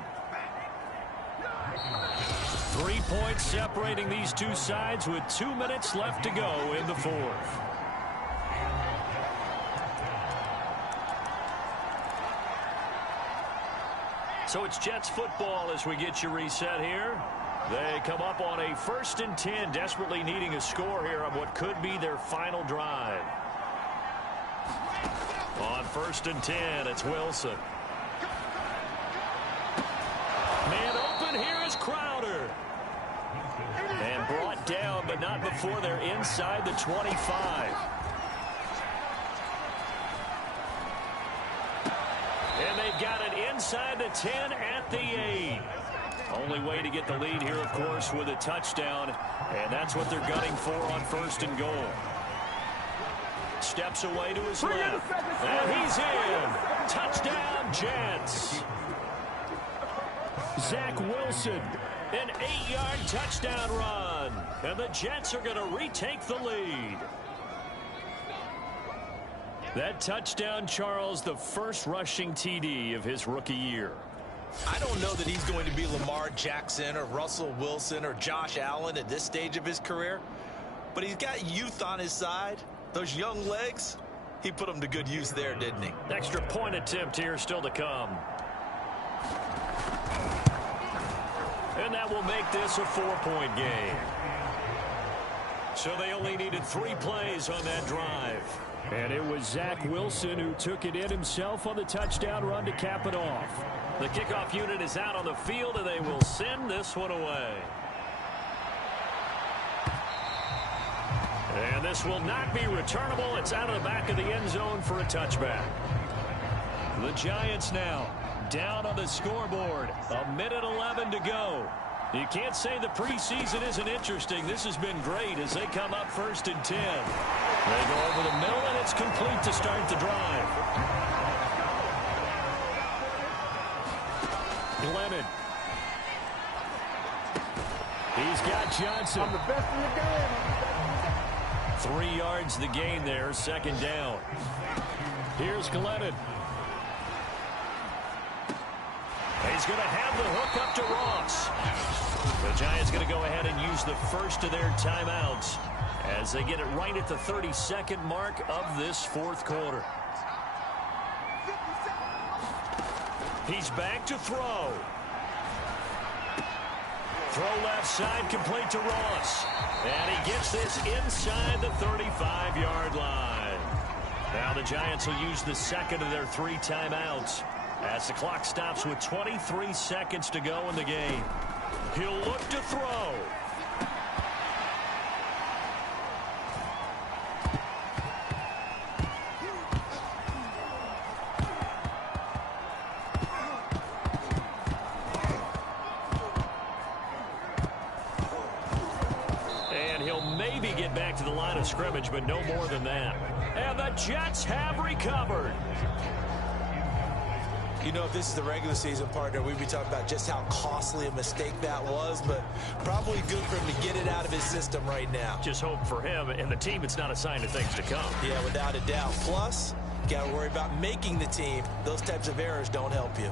3 points separating these two sides with 2 minutes left to go in the fourth. So it's Jets football as we get you reset here. They come up on a 1st and 10, desperately needing a score here on what could be their final drive. On 1st and 10, it's Wilson. Man open, here is Crowder. And brought down, but not before they're inside the 25. And they've got it inside the 10 at the 8. Only way to get the lead here, of course, with a touchdown. And that's what they're gunning for on 1st and goal. Steps away to his left. And he's in. Touchdown, Jets. Zach Wilson, an 8-yard touchdown run. And the Jets are going to retake the lead. That touchdown, Charles, the first rushing TD of his rookie year. I don't know that he's going to be Lamar Jackson or Russell Wilson or Josh Allen at this stage of his career, but he's got youth on his side. Those young legs, he put them to good use there, didn't he? Extra point attempt here still to come. And that will make this a 4-point game. So they only needed 3 plays on that drive. And it was Zach Wilson who took it in himself on the touchdown run to cap it off. The kickoff unit is out on the field, and they will send this one away. And this will not be returnable. It's out of the back of the end zone for a touchback. The Giants now down on the scoreboard. 1:11 to go. You can't say the preseason isn't interesting. This has been great as they come up 1st and 10. They go over the middle, and it's complete to start the drive. Glennon. He's got Johnson. I'm the best in the game. 3 yards the gain there, 2nd down. Here's Glennon. He's going to have the hook up to Ross. The Giants going to go ahead and use the first of their timeouts as they get it right at the 32nd mark of this 4th quarter. He's back to throw. Throw left side, complete to Ross. And he gets this inside the 35-yard line. Now the Giants will use the 2nd of their 3 timeouts as the clock stops with 23 seconds to go in the game. He'll look to throw. And he'll maybe get back to the line of scrimmage, but no more than that. And the Jets have recovered. You know, if this is the regular season, partner, we'd be talking about just how costly a mistake that was, but probably good for him to get it out of his system right now. Just hope for him and the team it's not a sign of things to come. Yeah, without a doubt. Plus, got to worry about making the team. Those types of errors don't help you.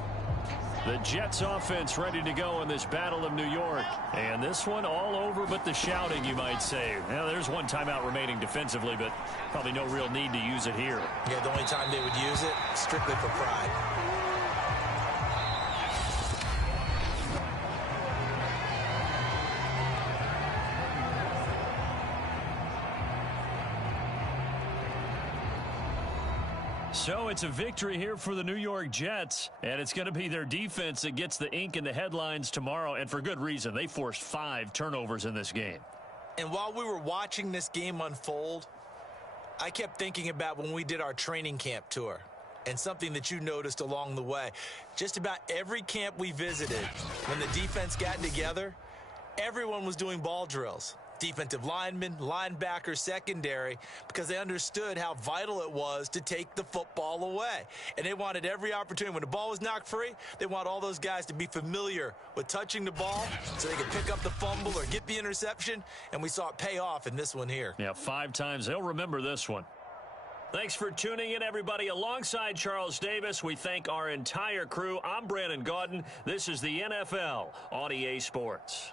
The Jets offense ready to go in this Battle of New York. And this one all over but the shouting, you might say. Now, there's 1 timeout remaining defensively, but probably no real need to use it here. Yeah, the only time they would use it, strictly for pride. So it's a victory here for the New York Jets, and it's going to be their defense that gets the ink in the headlines tomorrow, and for good reason. They forced 5 turnovers in this game. And while we were watching this game unfold, I kept thinking about when we did our training camp tour and something that you noticed along the way. Just about every camp we visited, when the defense got together, everyone was doing ball drills. Defensive linemen, linebackers, secondary, because they understood how vital it was to take the football away. And they wanted every opportunity. When the ball was knocked free, they want all those guys to be familiar with touching the ball so they could pick up the fumble or get the interception. And we saw it pay off in this one here. Yeah, 5 times. They'll remember this one. Thanks for tuning in, everybody. Alongside Charles Davis, we thank our entire crew. I'm Brandon Gaudin. This is the NFL on EA Sports.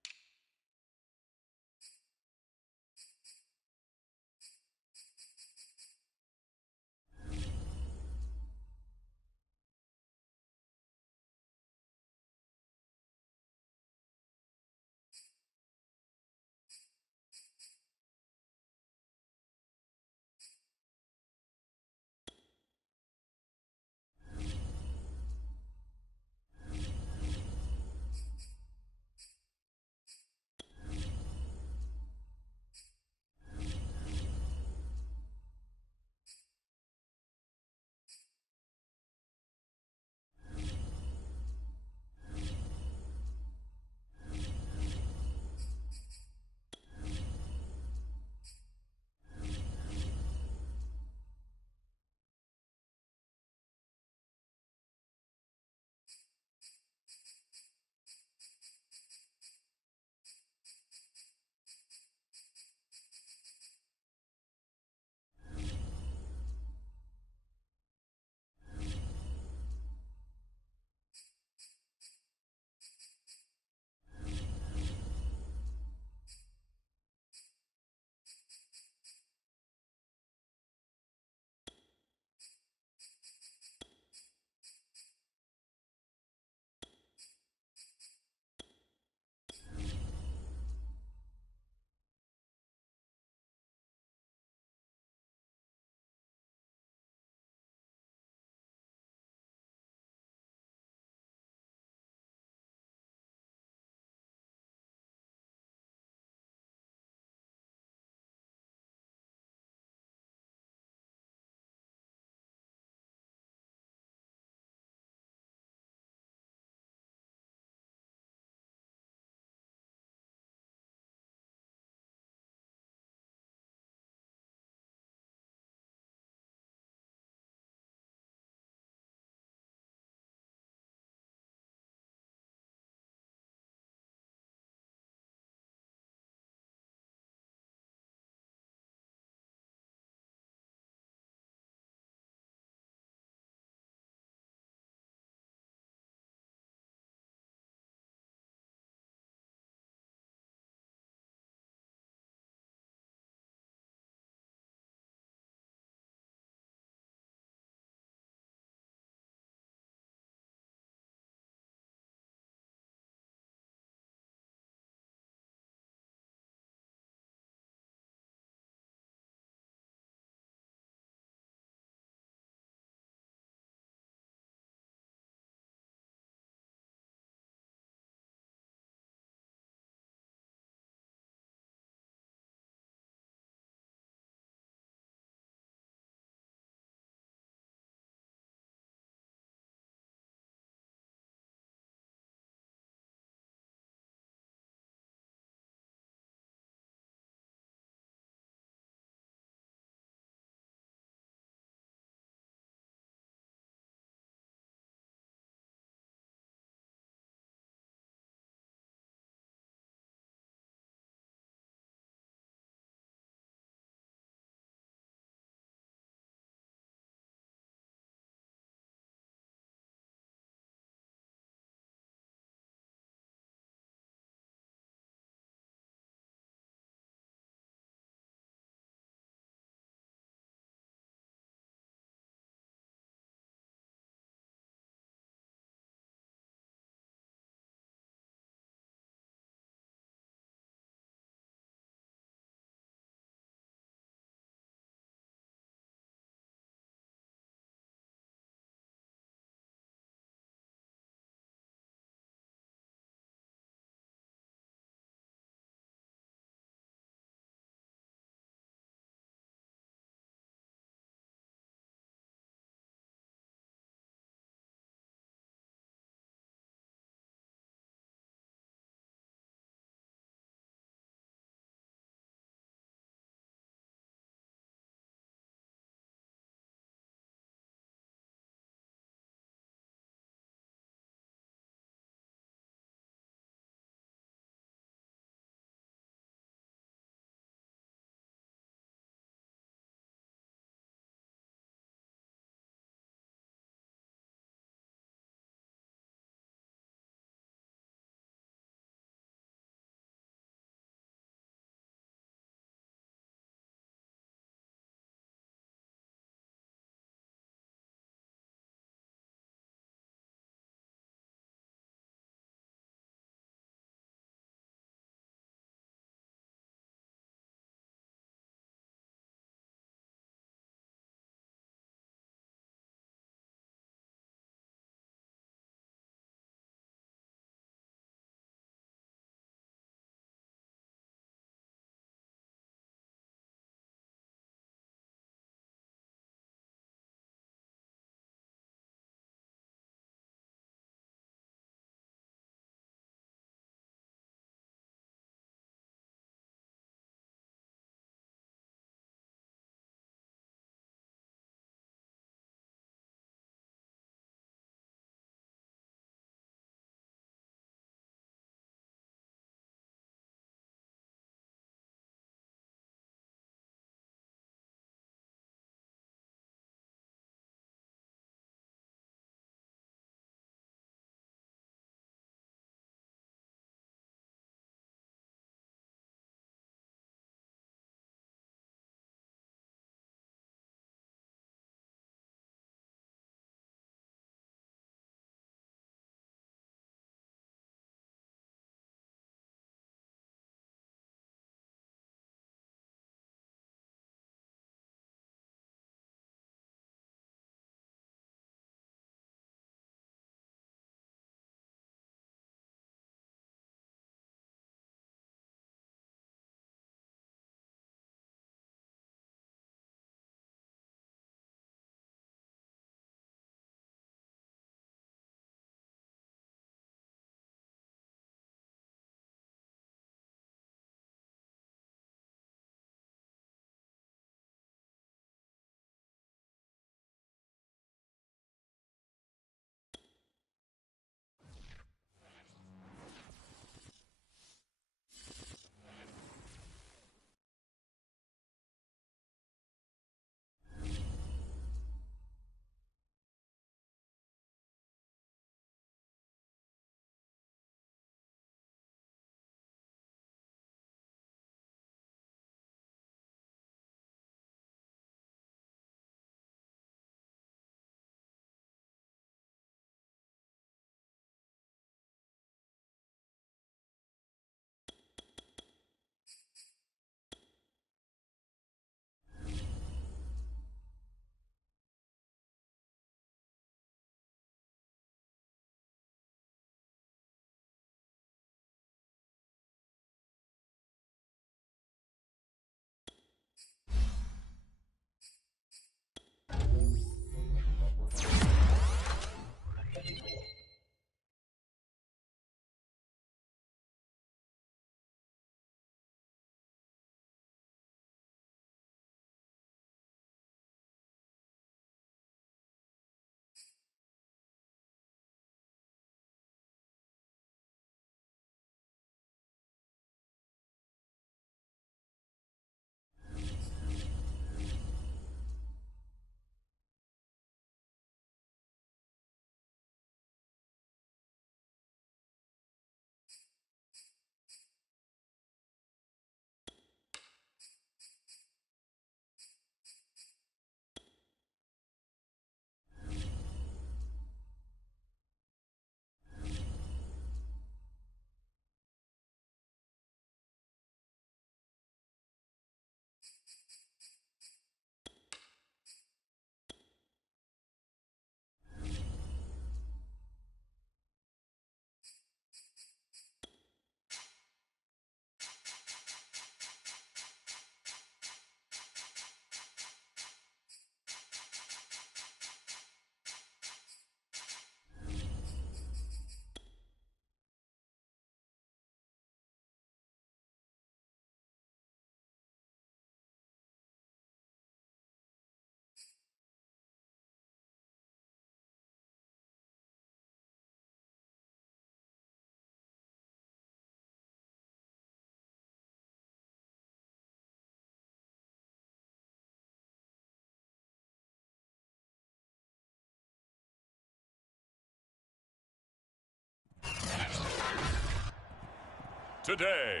Today,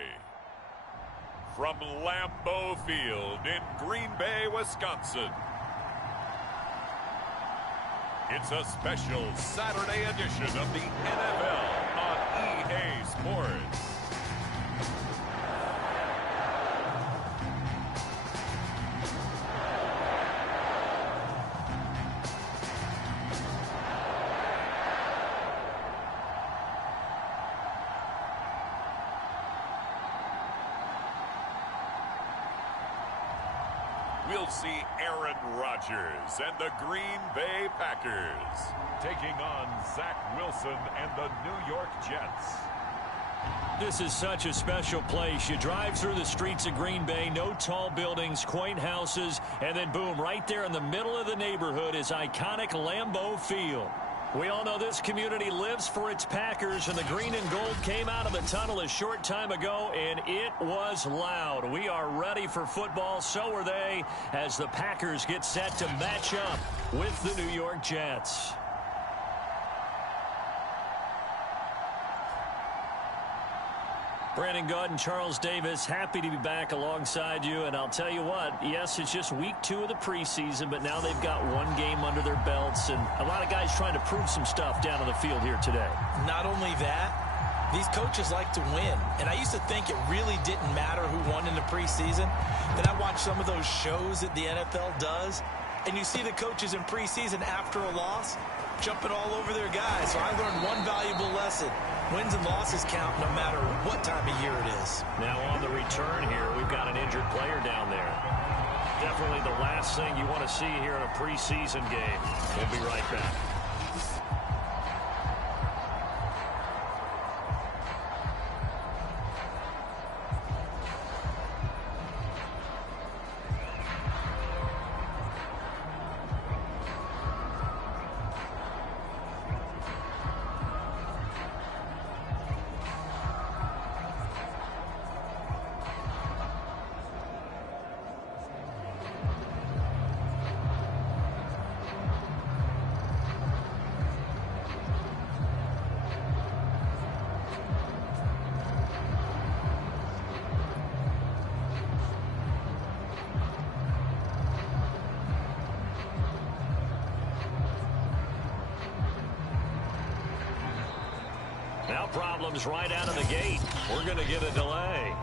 from Lambeau Field in Green Bay, Wisconsin, it's a special Saturday edition of the NFL on EA Sports. We'll see Aaron Rodgers and the Green Bay Packers taking on Zach Wilson and the New York Jets. This is such a special place. You drive through the streets of Green Bay, no tall buildings, quaint houses, and then boom, right there in the middle of the neighborhood is iconic Lambeau Field. We all know this community lives for its Packers, and the green and gold came out of the tunnel a short time ago, and it was loud. We are ready for football. So are they, as the Packers get set to match up with the New York Jets. Brandon Gaud and Charles Davis, happy to be back alongside you. And I'll tell you what, yes, it's just week 2 of the preseason, but now they've got one game under their belts. And a lot of guys trying to prove some stuff down on the field here today. Not only that, these coaches like to win. And I used to think it really didn't matter who won in the preseason. Then I watched some of those shows that the NFL does, and you see the coaches in preseason after a loss jumping all over their guys. So I learned one valuable lesson. Wins and losses count no matter what time of year it is. Now on the return here, we've got an injured player down there. Definitely the last thing you want to see here in a preseason game. We'll be right back. Now problems right out of the gate. We're going to get a delay.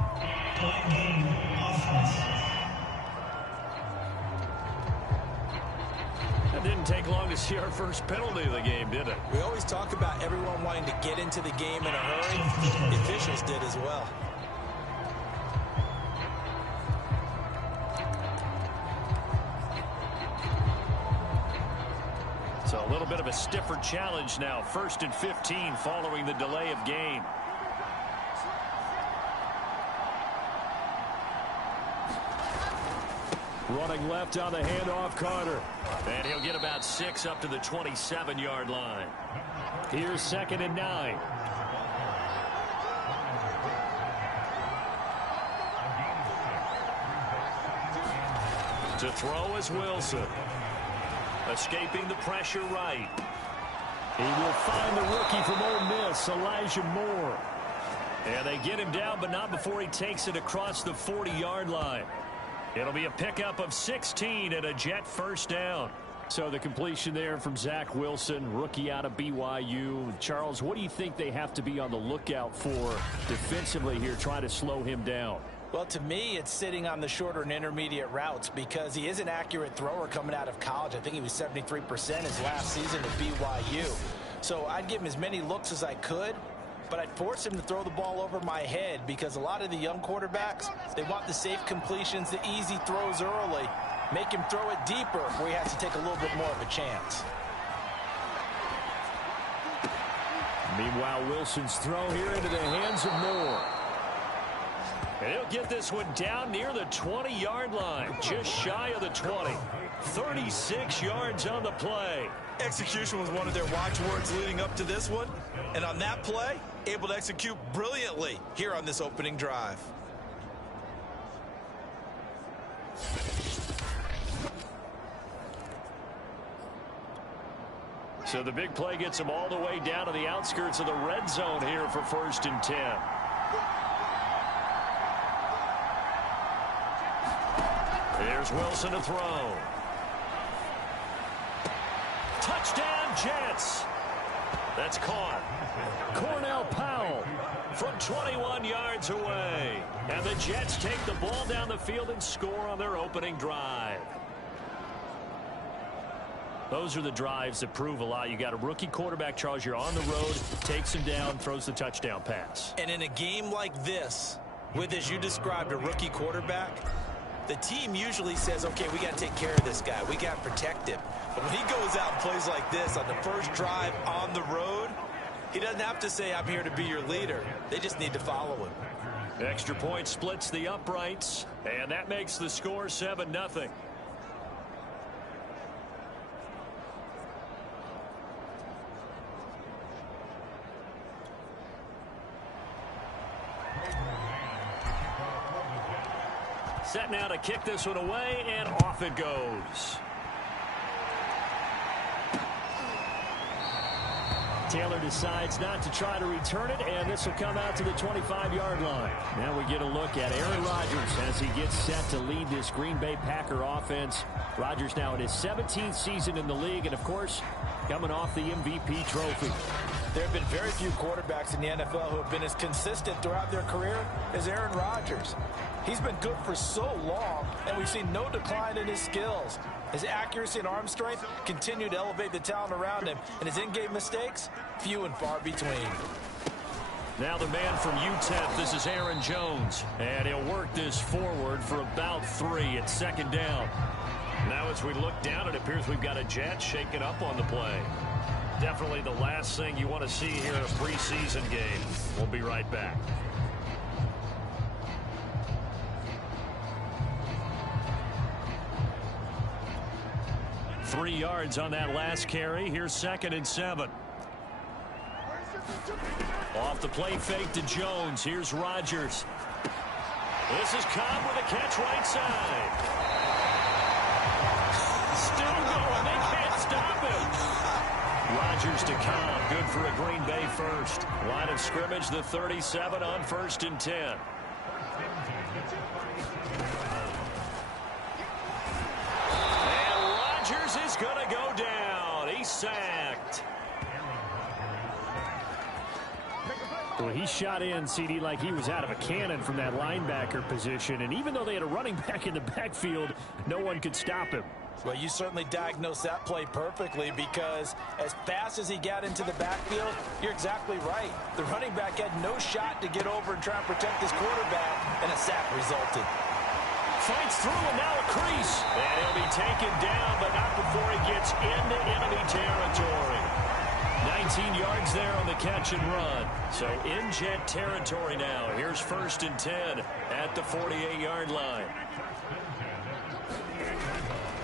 It didn't take long to see our first penalty of the game, did it? We always talk about everyone wanting to get into the game in a hurry. The officials did as well. So a little bit of a stiffer challenge now. 1st and 15 following the delay of game. Running left on the handoff, Carter. And he'll get about 6 up to the 27-yard line. Here's 2nd and 9. To throw is Wilson. Escaping the pressure right. He will find the rookie from Ole Miss, Elijah Moore. And they get him down, but not before he takes it across the 40-yard line. It'll be a pickup of 16 and a Jet first down. So the completion there from Zach Wilson, rookie out of BYU. Charles, what do you think they have to be on the lookout for defensively here, trying to slow him down? Well, to me, it's sitting on the shorter and intermediate routes because he is an accurate thrower coming out of college. I think he was 73% his last season at BYU. So I'd give him as many looks as I could, but I'd force him to throw the ball over my head because a lot of the young quarterbacks, they want the safe completions, the easy throws early. Make him throw it deeper where he has to take a little bit more of a chance. Meanwhile, Wilson's throw here into the hands of Moore. And he'll get this one down near the 20-yard line, just shy of the 20. 36 yards on the play. Execution was one of their watchwords leading up to this one. And on that play, able to execute brilliantly here on this opening drive. So the big play gets him all the way down to the outskirts of the red zone here for 1st and 10. Here's Wilson to throw. Touchdown, Jets. That's caught. Cornell Powell from 21 yards away. And the Jets take the ball down the field and score on their opening drive. Those are the drives that prove a lot. You got a rookie quarterback, Charles. You're on the road, takes him down, throws the touchdown pass. And in a game like this, with, as you described, a rookie quarterback, the team usually says, okay, we got to take care of this guy. We got to protect him. But when he goes out and plays like this on the first drive on the road, he doesn't have to say, I'm here to be your leader. They just need to follow him. Extra point splits the uprights, and that makes the score 7-0. Set now to kick this one away, and off it goes. Taylor decides not to try to return it, and this will come out to the 25-yard line. Now we get a look at Aaron Rodgers as he gets set to lead this Green Bay Packer offense. Rodgers now in his 17th season in the league, and of course, coming off the MVP trophy. There have been very few quarterbacks in the NFL who have been as consistent throughout their career as Aaron Rodgers. He's been good for so long, and we've seen no decline in his skills. His accuracy and arm strength continue to elevate the talent around him, and his in-game mistakes, few and far between. Now the man from UTEP, this is Aaron Jones, and he'll work this forward for about 3 at second down. Now as we look down, it appears we've got a Jet shaking up on the play. Definitely the last thing you want to see here in a preseason game. We'll be right back. Three yards on that last carry. Here's 2nd and 7. Off the play fake to Jones. Here's Rodgers. This is Cobb with a catch right side. Still going. They can't stop him. Rodgers to Cobb. Good for a Green Bay first. Line of scrimmage, the 37 on 1st and 10. Is going to go down. He's sacked. Well, he shot in, CD, like he was out of a cannon from that linebacker position. And even though they had a running back in the backfield, no one could stop him. Well, you certainly diagnosed that play perfectly, because as fast as he got into the backfield, you're exactly right. The running back had no shot to get over and try and protect his quarterback, and a sack resulted. Fights through, and now a crease. And he'll be taken down, but not before he gets into enemy territory. 19 yards there on the catch and run. So in Jet territory now. Here's 1st and 10 at the 48-yard line.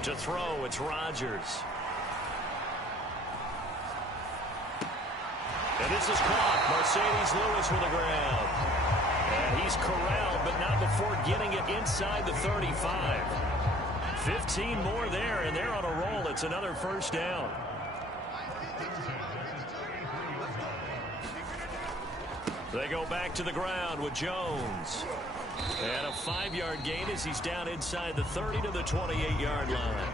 To throw, it's Rodgers. And this is caught. Mercedes Lewis with the ground. And he's corralled, but not before getting it inside the 35. 15 more there, and they're on a roll. It's another first down. They go back to the ground with Jones. And a 5-yard gain as he's down inside the 30 to the 28-yard line.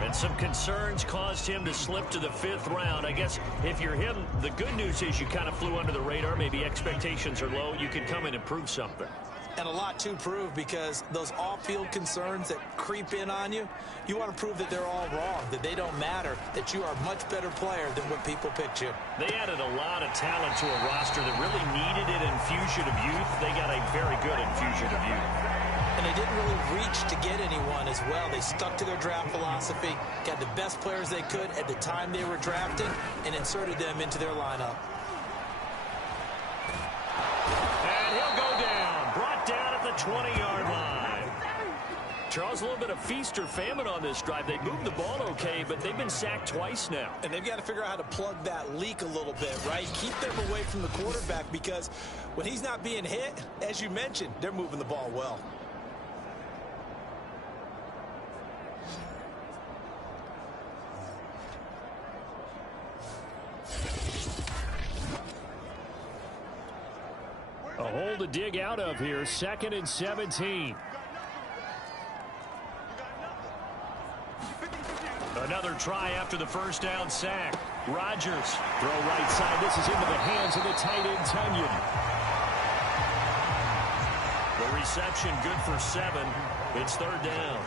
And some concerns caused him to slip to the 5th round. I guess if you're him, the good news is you kind of flew under the radar. Maybe expectations are low. You can come in and prove something. And a lot to prove, because those off-field concerns that creep in on you, you want to prove that they're all wrong, that they don't matter, that you are a much better player than what people picture. They added a lot of talent to a roster that really needed an infusion of youth. They got a very good infusion of youth. And they didn't really reach to get anyone as well. They stuck to their draft philosophy, got the best players they could at the time they were drafting, and inserted them into their lineup. And he'll go down. Brought down at the 20-yard line. Charles, a little bit of feast or famine on this drive. They moved the ball okay, but they've been sacked twice now. And they've got to figure out how to plug that leak a little bit, right? Keep them away from the quarterback, because when he's not being hit, as you mentioned, they're moving the ball well. A hole to dig out of here. 2nd and 17. Another try after the first down sack. Rodgers. Throw right side. This is into the hands of the tight end, Tunyon. The reception good for 7. It's third down.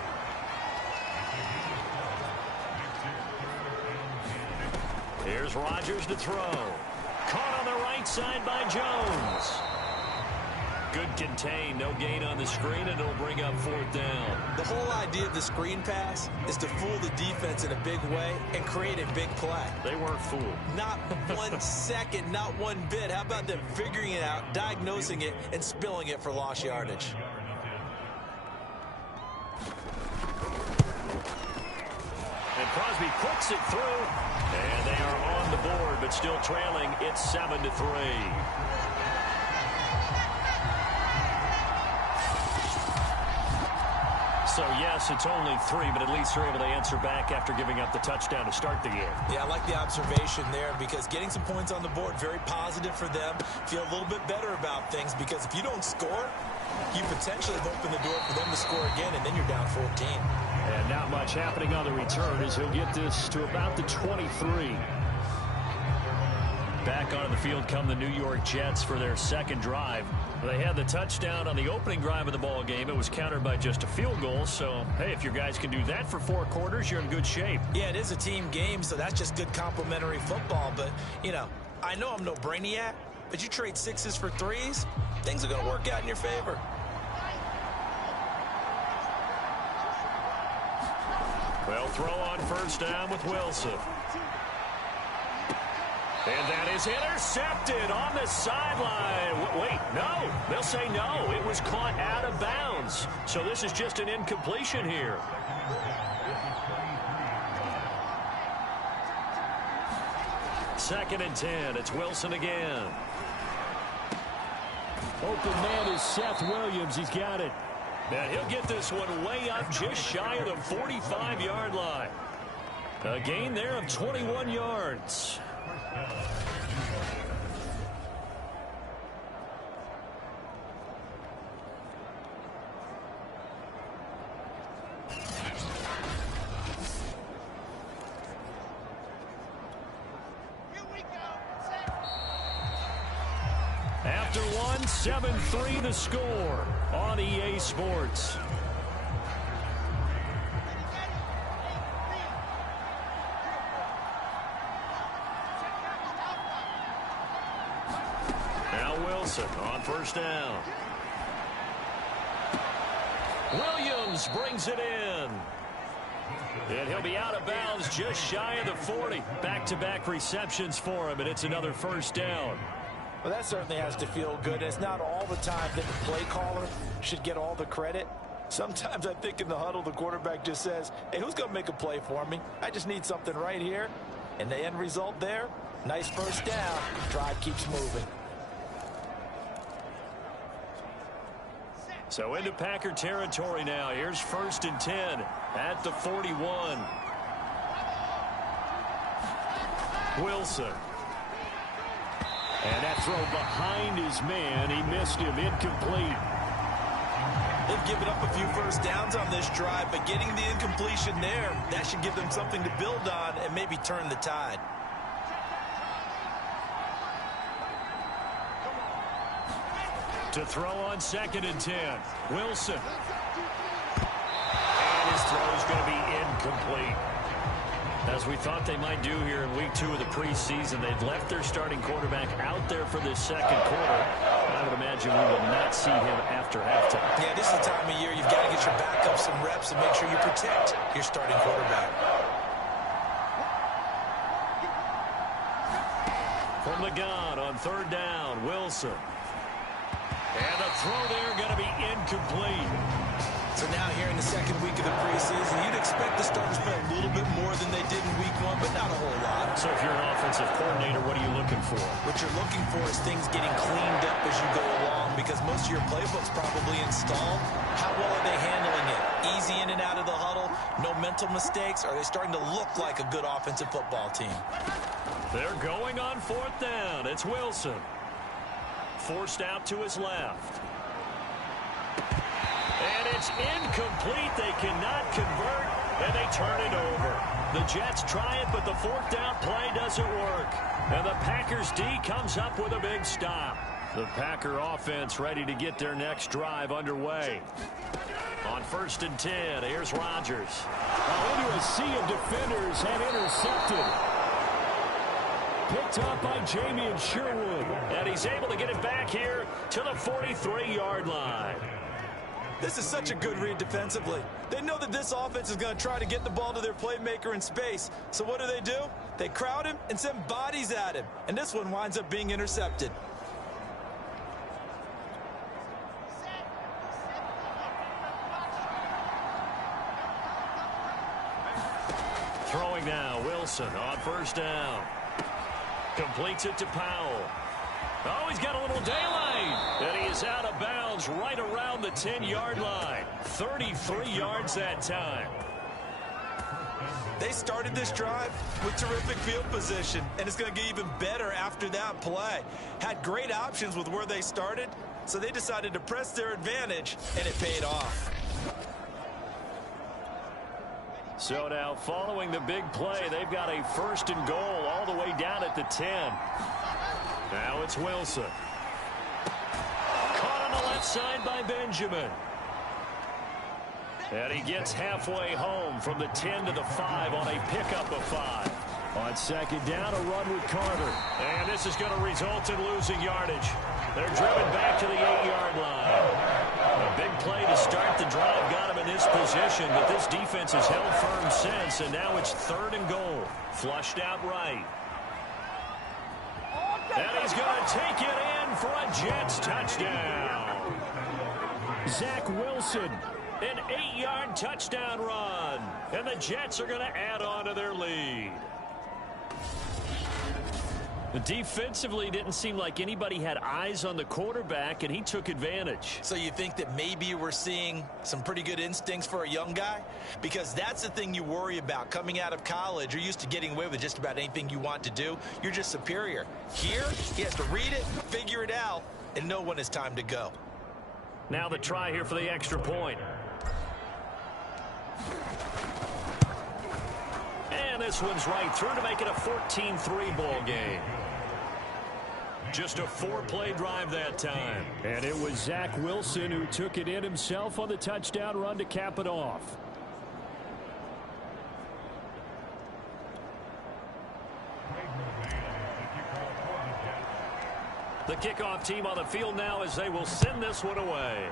Here's Rodgers to throw. Caught on the right side by Jones. Good contain, no gain on the screen, and it'll bring up fourth down. The whole idea of the screen pass is to fool the defense in a big way and create a big play. They weren't fooled. Not 1 second, not one bit. How about them figuring it out, diagnosing it, and spilling it for lost yardage? And Crosby puts it through. And they are on the board, but still trailing. It's 7-3. So, yes, it's only 3, but at least they're able to answer back after giving up the touchdown to start the game. Yeah, I like the observation there because getting some points on the board, very positive for them. Feel a little bit better about things because if you don't score, you potentially have opened the door for them to score again, and then you're down 14. And not much happening on the return as he'll get this to about the 23. Back onto the field come the New York Jets for their second drive. They had the touchdown on the opening drive of the ball game. It was countered by just a field goal. So, hey, if your guys can do that for 4 quarters, you're in good shape. Yeah, it is a team game, so that's just good complementary football. But, you know, I know I'm no brainiac, but you trade 6s for 3s, things are going to work out in your favor. They'll throw on first down with Wilson. And that is intercepted on the sideline. Wait, no. They'll say no. It was caught out of bounds. So this is just an incompletion here. Second and 10. It's Wilson again. Open man is Seth Williams. He's got it. And he'll get this one way up just shy of the 45-yard line. A gain there of 21 yards. After one, 7-3 the score on EA Sports. Now Wilson on first down. Williams brings it in. And he'll be out of bounds just shy of the 40. Back-to-back receptions for him, and it's another first down. Well, that certainly has to feel good. It's not all the time that the play caller should get all the credit. Sometimes I think in the huddle, the quarterback just says, hey, who's going to make a play for me? I just need something right here. And the end result there, nice first down. Drive keeps moving. So into Packer territory now. Here's first and 10 at the 41. Wilson. And that throw behind his man. He missed him. Incomplete. They've given up a few first downs on this drive, but getting the incompletion there, that should give them something to build on and maybe turn the tide. To throw on second and 10. Wilson. And his throw is going to be incomplete. As we thought they might do here in week 2 of the preseason, they've left their starting quarterback out there for this second quarter. I would imagine we will not see him after halftime. Yeah, this is the time of year you've got to get your backup some reps and make sure you protect your starting quarterback. From the gun on third down, Wilson. And the throw there going to be incomplete. So now here in the second week of the preseason, you'd expect the starters to play a little bit more than they did in week 1, but not a whole lot. So if you're an offensive coordinator, what are you looking for? What you're looking for is things getting cleaned up as you go along because most of your playbook's probably installed. How well are they handling it? Easy in and out of the huddle? No mental mistakes? Are they starting to look like a good offensive football team? They're going on fourth down. It's Wilson. Forced out to his left. And it's incomplete. They cannot convert. and they turn it over. The Jets try it, but the fourth down play doesn't work. And the Packers D comes up with a big stop. The Packer offense ready to get their next drive underway. On 1st and 10, here's Rodgers. Into a sea of defenders and intercepted. Picked up by Jamie Sherwood. And he's able to get it back here to the 43-yard line. This is such a good read defensively. They know that this offense is going to try to get the ball to their playmaker in space. So what do? They crowd him and send bodies at him. And this one winds up being intercepted. Throwing now, Wilson on 1st down. Completes it to Powell. Oh, he's got a little daylight. And he is out of bounds right around the 10-yard line. 33 yards that time. They started this drive with terrific field position, and it's going to get even better after that play. Had great options with where they started, so they decided to press their advantage, and it paid off. So now, following the big play, they've got a 1st and goal all the way down at the 10. Now it's Wilson. Caught on the left side by Benjamin. And he gets halfway home from the 10 to the 5 on a pickup of 5. On 2nd down, a run with Carter. And this is going to result in losing yardage. They're driven back to the 8-yard line. A big play to start the drive got him in this position, but this defense has held firm since, and now it's 3rd and goal. Flushed out right. And he's going to take it in for a Jets touchdown. Zach Wilson. An 8-yard touchdown run. And the Jets are going to add on to their lead. Defensively, didn't seem like anybody had eyes on the quarterback, and he took advantage. So you think that maybe we're seeing some pretty good instincts for a young guy? Because that's the thing you worry about. Coming out of college, you're used to getting away with just about anything you want to do. You're just superior. Here, he has to read it, figure it out, and know when it's time to go. Now the try here for the extra point. And this one's right through to make it a 14-3 ball game. Just a 4-play drive that time. And it was Zach Wilson who took it in himself on the touchdown run to cap it off. The kickoff team on the field now as they will send this one away.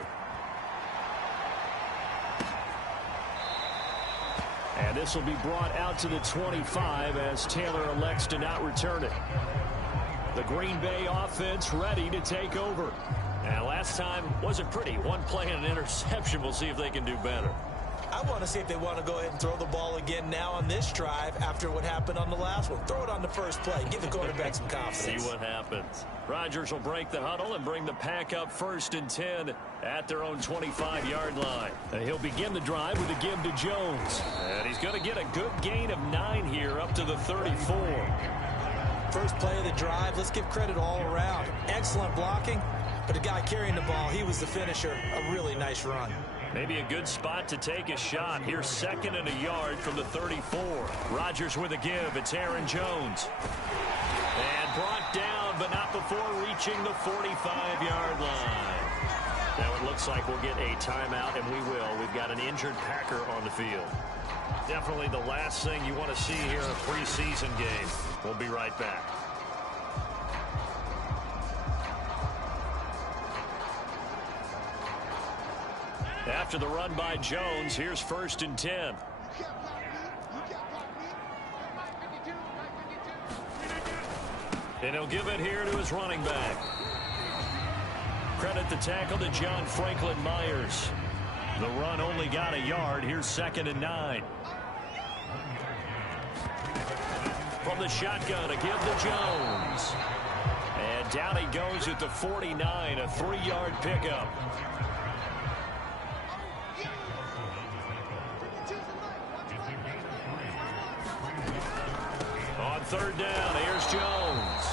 And this will be brought out to the 25 as Taylor elects to not return it. The Green Bay offense ready to take over. And last time wasn't pretty. One play and an interception. We'll see if they can do better. I want to see if they want to go ahead and throw the ball again now on this drive after what happened on the last one. Throw it on the first play. Give the quarterback some confidence. See what happens. Rodgers will break the huddle and bring the pack up 1st and 10 at their own 25-yard line. And he'll begin the drive with a give to Jones. And he's going to get a good gain of 9 here up to the 34. First play of the drive, let's give credit all around. Excellent blocking, but the guy carrying the ball, he was the finisher. A really nice run. Maybe a good spot to take a shot. Here's 2nd and a yard from the 34. Rodgers with a give. It's Aaron Jones. And brought down, but not before reaching the 45-yard line. Now it looks like we'll get a timeout, and we will. We've got an injured Packer on the field. Definitely the last thing you want to see here in a preseason game. We'll be right back. After the run by Jones, here's 1st and 10. And he'll give it here to his running back. Credit the tackle to John Franklin Myers. The run only got a yard. Here's 2nd and 9. From the shotgun, a give to Jones. And down he goes at the 49, a 3-yard pickup. On 3rd down, here's Jones.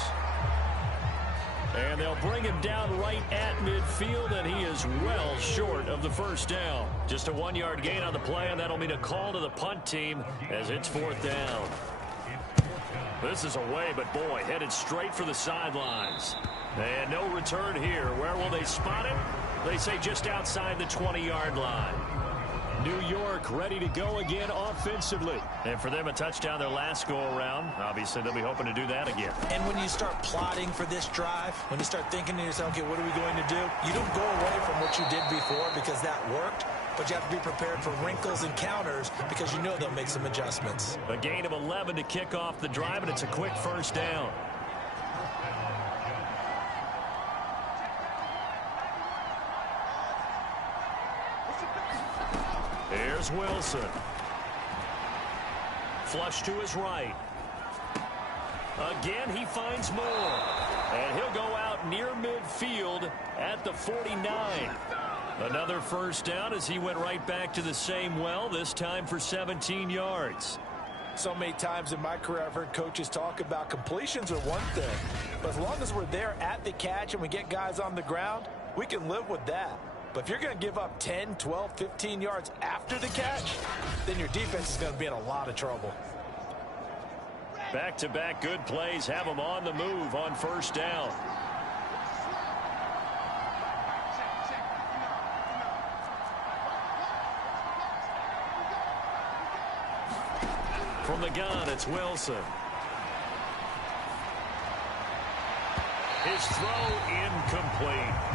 And they'll bring him down right at midfield, and he is well short of the first down. Just a 1-yard gain on the play, and that'll mean a call to the punt team as it's 4th down. This is away, but boy, headed straight for the sidelines. And no return here. Where will they spot him? They say just outside the 20-yard line. New York ready to go again offensively. And for them, a touchdown their last go-around. Obviously, they'll be hoping to do that again. And when you start plotting for this drive, when you start thinking to yourself, okay, what are we going to do? You don't go away from what you did before because that worked, but you have to be prepared for wrinkles and counters because you know they'll make some adjustments. A gain of 11 to kick off the drive, and it's a quick first down. Here's Wilson. Flush to his right. Again, he finds more. And he'll go out near midfield at the 49. Another first down as he went right back to the same well, this time for 17 yards. So many times in my career, I've heard coaches talk about completions are one thing. But as long as we're there at the catch and we get guys on the ground, we can live with that. But if you're going to give up 10, 12, 15 yards after the catch, then your defense is going to be in a lot of trouble. Back-to-back good plays have them on the move on first down. From the gun, it's Wilson. His throw incomplete.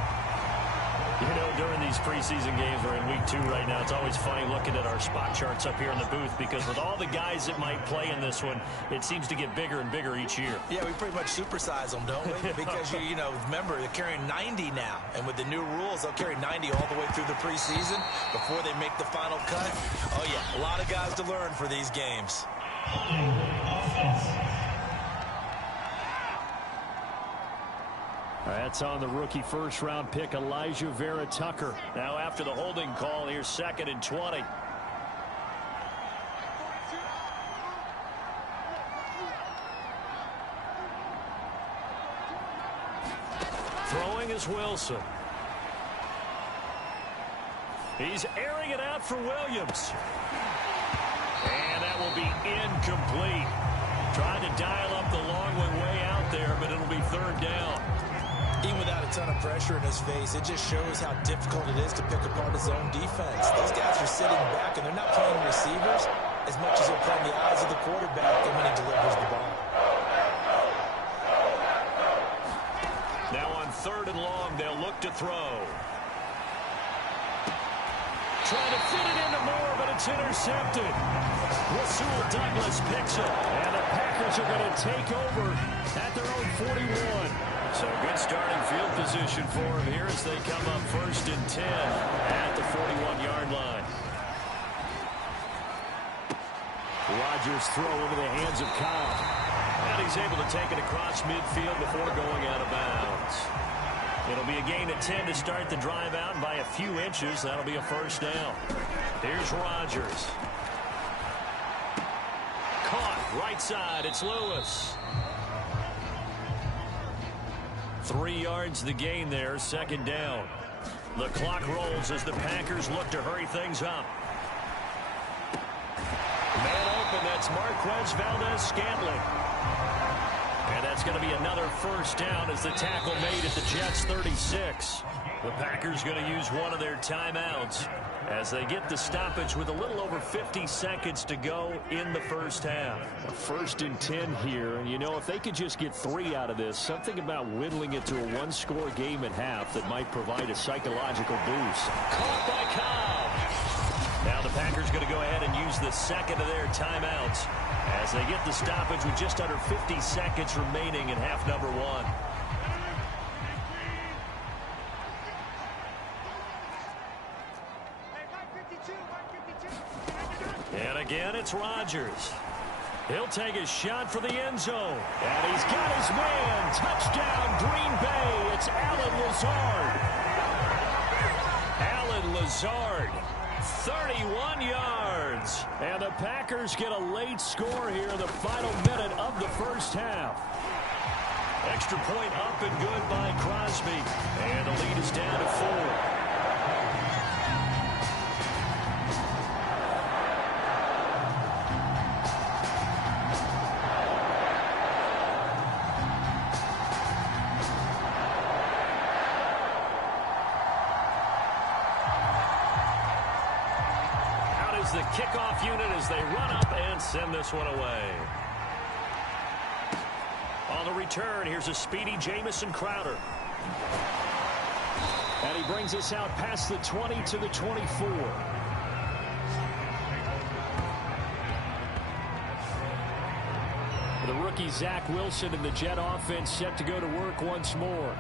You know, during these preseason games, we're in week 2 right now, it's always funny looking at our spot charts up here in the booth because with all the guys that might play in this one, it seems to get bigger and bigger each year. Yeah, we pretty much supersize them, don't we? Because, you know, remember, they're carrying 90 now. And with the new rules, they'll carry 90 all the way through the preseason before they make the final cut. Oh, yeah, a lot of guys to learn for these games. That's on the rookie first-round pick, Elijah Vera Tucker. Now after the holding call, here's 2nd and 20. Throwing is Wilson. He's airing it out for Williams. And that will be incomplete. Trying to dial up the long one way out there, but it'll be 3rd down. Even without a ton of pressure in his face, it just shows how difficult it is to pick apart his own defense. Those guys are sitting back, and they're not playing receivers as much as they're playing the eyes of the quarterback and when he delivers the ball. Now on 3rd and long, they'll look to throw. Trying to fit it into Moore, but it's intercepted. Rasul Douglas picks it. And the Packers are going to take over at their own 41. So good starting field position for him here as they come up 1st and 10 at the 41-yard line. Rodgers throw into the hands of Kyle. And he's able to take it across midfield before going out of bounds. It'll be a gain of 10 to start the drive out, and by a few inches, that'll be a first down. Here's Rodgers. Caught right side. It's Lewis. 3 yards the gain there, 2nd down. The clock rolls as the Packers look to hurry things up. Man open, that's Marquez Valdez-Scantling. And that's going to be another first down as the tackle made at the Jets' 36. The Packers going to use one of their timeouts as they get the stoppage with a little over 50 seconds to go in the first half. A 1st and 10 here, and you know, if they could just get 3 out of this, something about whittling it to a 1-score game at half that might provide a psychological boost. Caught by Cobb. Now the Packers going to go ahead and use the 2nd of their timeouts as they get the stoppage with just under 50 seconds remaining in half number 1. And again, it's Rodgers. He'll take his shot for the end zone. And he's got his man. Touchdown, Green Bay. It's Allen Lazard. Allen Lazard, 31 yards. And the Packers get a late score here in the final minute of the first half. extra point up and good by Crosby. And the lead is down to 4. The kickoff unit as they run up and send this one away. On the return, here's a speedy Jamison Crowder. And he brings us out past the 20 to the 24. The rookie Zach Wilson and the Jet offense set to go to work once more.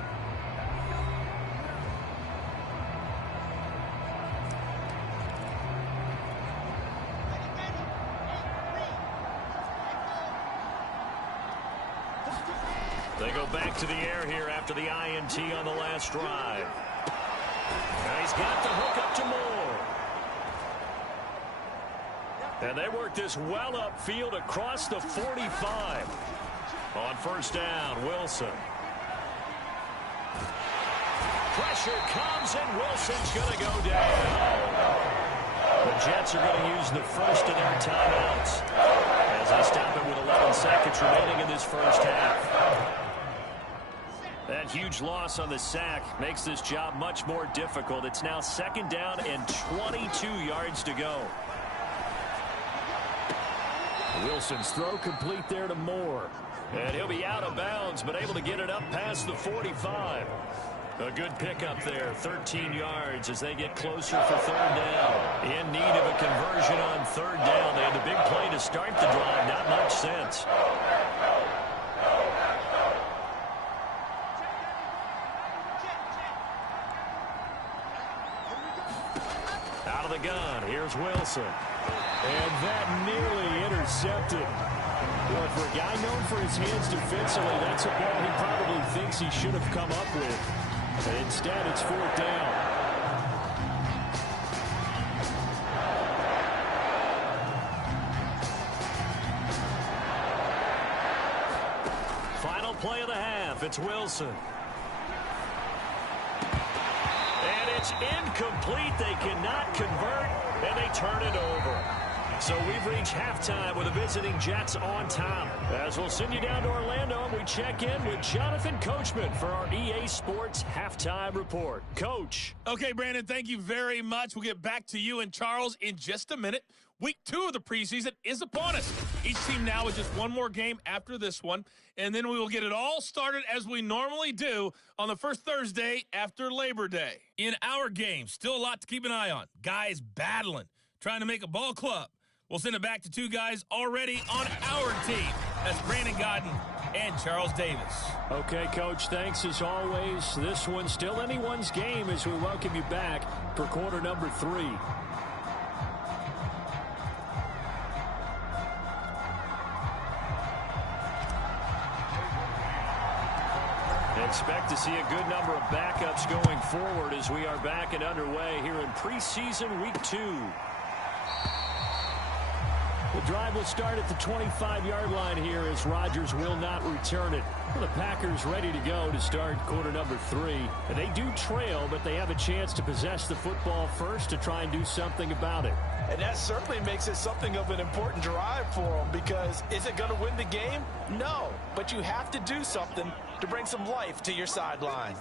They go back to the air here after the INT on the last drive. Now he's got the hook up to Moore. And they work this well upfield across the 45. On first down, Wilson. Pressure comes, and Wilson's going to go down. The Jets are going to use the first of their timeouts as they stop it with 11 seconds remaining in this first half. That huge loss on the sack makes this job much more difficult. It's now second down and 22 yards to go. Wilson's throw complete there to Moore. And he'll be out of bounds, but able to get it up past the 45. A good pickup there, 13 yards as they get closer for third down. In need of a conversion on third down. They had the big play to start the drive. Not much sense. Out of the gun, here's Wilson. And that nearly intercepted. Well, for a guy known for his hands defensively, that's a ball he probably thinks he should have come up with. But instead, it's fourth down. Final play of the half, it's Wilson. And it's incomplete. They cannot convert, and they turn it over. So we've reached halftime with the visiting Jets on top. As we'll send you down to Orlando, and we check in with Jonathan Coachman for our EA Sports Halftime Report. Coach. Okay, Brandon, thank you very much. We'll get back to you and Charles in just a minute. Week 2 of the preseason is upon us. Each team now with just one more game after this one, and then we will get it all started as we normally do on the first Thursday after Labor Day. In our game, still a lot to keep an eye on. Guys battling, trying to make a ball club. We'll send it back to two guys already on our team. That's Brandon Godden and Charles Davis. Okay, Coach, thanks as always. This one's still anyone's game as we welcome you back for quarter number 3. Expect to see a good number of backups going forward as we are back and underway here in preseason week 2. The drive will start at the 25-yard line here as Rodgers will not return it. Well, the Packers ready to go to start quarter number 3. And they do trail, but they have a chance to possess the football first to try and do something about it. And that certainly makes it something of an important drive for them, because is it going to win the game? No, but you have to do something to bring some life to your sideline.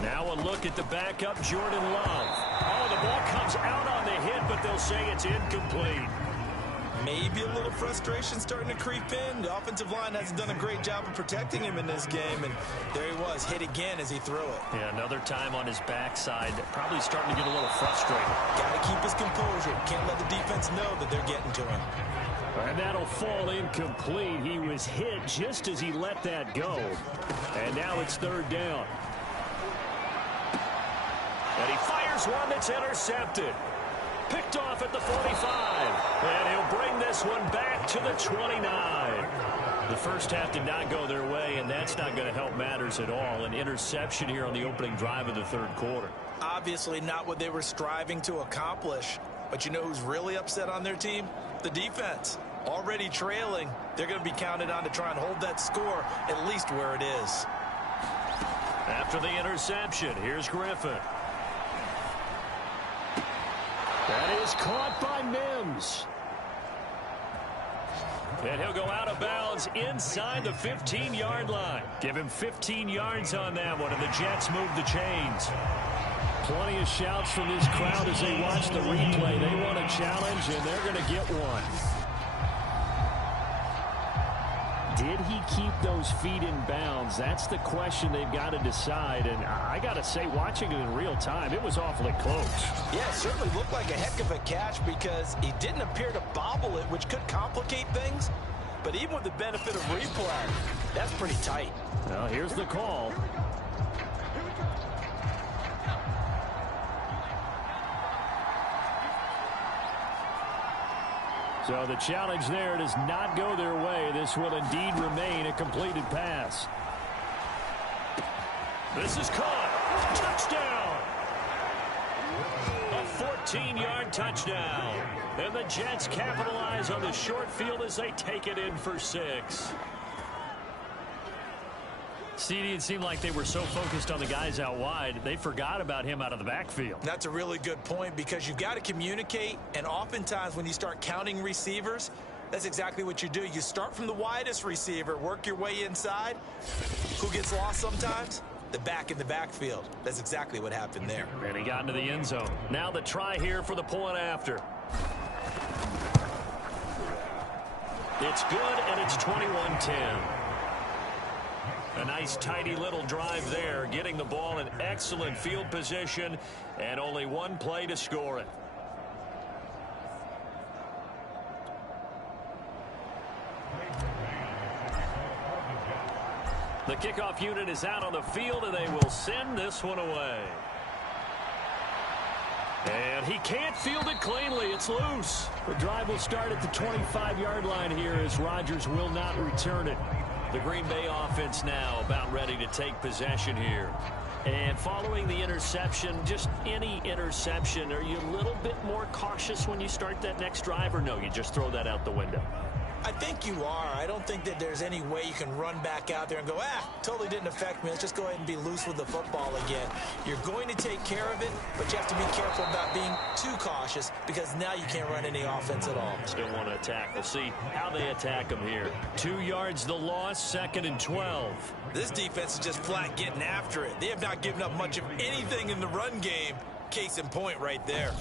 Now a look at the backup, Jordan Love. Oh, the ball comes out on the hit, but they'll say it's incomplete. Maybe a little frustration starting to creep in. The offensive line hasn't done a great job of protecting him in this game, and there he was, hit again as he threw it. Yeah, another time on his backside, probably starting to get a little frustrated. Got to keep his composure. Can't let the defense know that they're getting to him. And that'll fall incomplete. He was hit just as he let that go. And now it's third down. And he fires one that's intercepted. Picked off at the 45. And he'll bring this one back to the 29. The first half did not go their way, and that's not going to help matters at all. An interception here on the opening drive of the third quarter. Obviously not what they were striving to accomplish. But you know who's really upset on their team? The defense. Already trailing, they're going to be counted on to try and hold that score at least where it is. After the interception, here's Griffin. That is caught by Mims. And he'll go out of bounds inside the 15-yard line. Give him 15 yards on that one, and the Jets move the chains. Plenty of shouts from this crowd as they watch the replay. They want a challenge, and they're going to get one. Did he keep those feet in bounds? That's the question they've got to decide. And I got to say, watching it in real time, it was awfully close. Yeah, it certainly looked like a heck of a catch because he didn't appear to bobble it, which could complicate things. But even with the benefit of replay, that's pretty tight. Well, here's the call. So the challenge there does not go their way. This will indeed remain a completed pass. This is caught. Touchdown. A 14-yard touchdown. And the Jets capitalize on the short field as they take it in for 6. CD, it seemed like they were so focused on the guys out wide, they forgot about him out of the backfield. That's a really good point because you've got to communicate, and oftentimes when you start counting receivers, that's exactly what you do. You start from the widest receiver, work your way inside. Who gets lost sometimes? The back in the backfield. That's exactly what happened there. And he got into the end zone. Now the try here for the point after. It's good, and it's 21-10. A nice, tidy little drive there, getting the ball in excellent field position, and only one play to score it. The kickoff unit is out on the field, and they will send this one away. And he can't field it cleanly. It's loose. The drive will start at the 25-yard line here as Rodgers will not return it. The Green Bay offense now about ready to take possession here. And following the interception, just any interception, are you a little bit more cautious when you start that next drive, or no, you just throw that out the window? I think you are. I don't think that there's any way you can run back out there and go, totally didn't affect me. Let's just go ahead and be loose with the football again. You're going to take care of it, but you have to be careful about being too cautious because now you can't run any offense at all. Still want to attack. We'll see how they attack them here. 2 yards the loss, 2nd and 12. This defense is just flat getting after it. They have not given up much of anything in the run game. Case in point right there.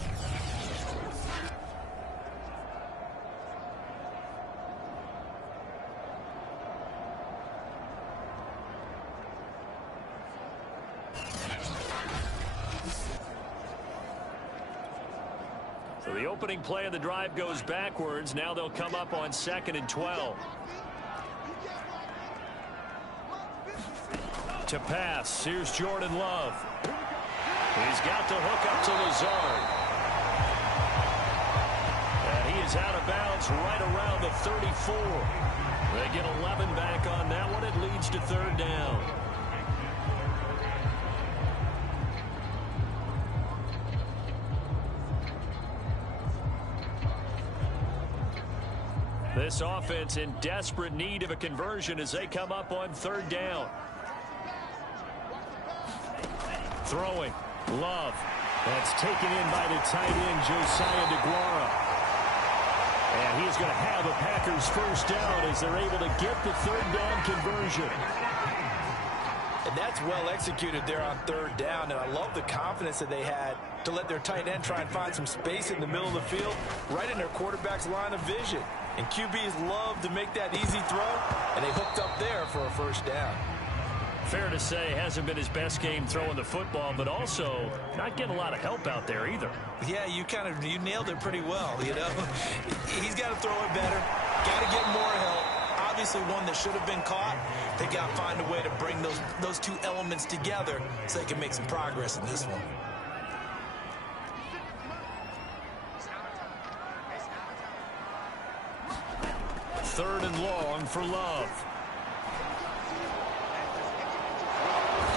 So the opening play of the drive goes backwards. Now they'll come up on 2nd and 12. To pass, here's Jordan Love. He's got the hook up to Lazard. And he is out of bounds right around the 34. They get 11 back on that one. It leads to 3rd down. This offense in desperate need of a conversion as they come up on 3rd down. Throwing. Love. That's taken in by the tight end, Josiah DeGuara. And he is going to have a Packers 1st down as they're able to get the 3rd down conversion. And that's well executed there on 3rd down, and I love the confidence that they had to let their tight end try and find some space in the middle of the field, right in their quarterback's line of vision. And QBs love to make that easy throw, and they hooked up there for a 1st down. Fair to say, hasn't been his best game throwing the football, but also not getting a lot of help out there either. Yeah, you nailed it pretty well, you know. He's got to throw it better, got to get more help. Obviously one that should have been caught. They got to find a way to bring those two elements together so they can make some progress in this one. Third and long for Love.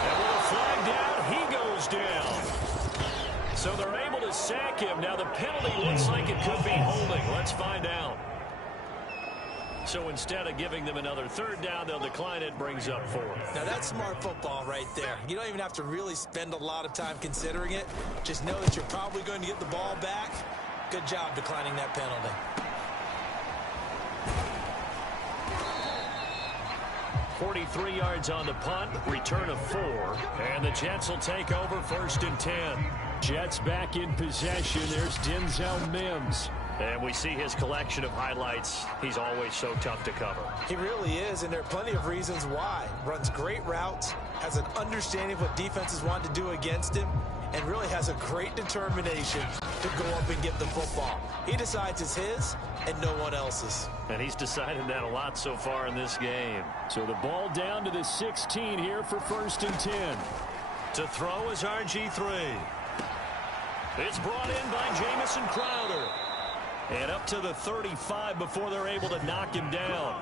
And with a flag down, he goes down. So they're able to sack him. Now the penalty looks like it could be holding. Let's find out. So instead of giving them another third down, they'll decline it, brings up 4. Now that's smart football right there. You don't even have to really spend a lot of time considering it. Just know that you're probably going to get the ball back. Good job declining that penalty. .43 yards on the punt, return of 4, and the Jets will take over 1st and 10. Jets back in possession. There's Denzel Mims. And we see his collection of highlights. He's always so tough to cover. He really is, and there are plenty of reasons why. Runs great routes, has an understanding of what defenses want to do against him, and really has a great determination to go up and get the football. He decides it's his and no one else's. And he's decided that a lot so far in this game. So the ball down to the 16 here for 1st and 10. To throw is RG3. It's brought in by Jamison Crowder. And up to the 35 before they're able to knock him down.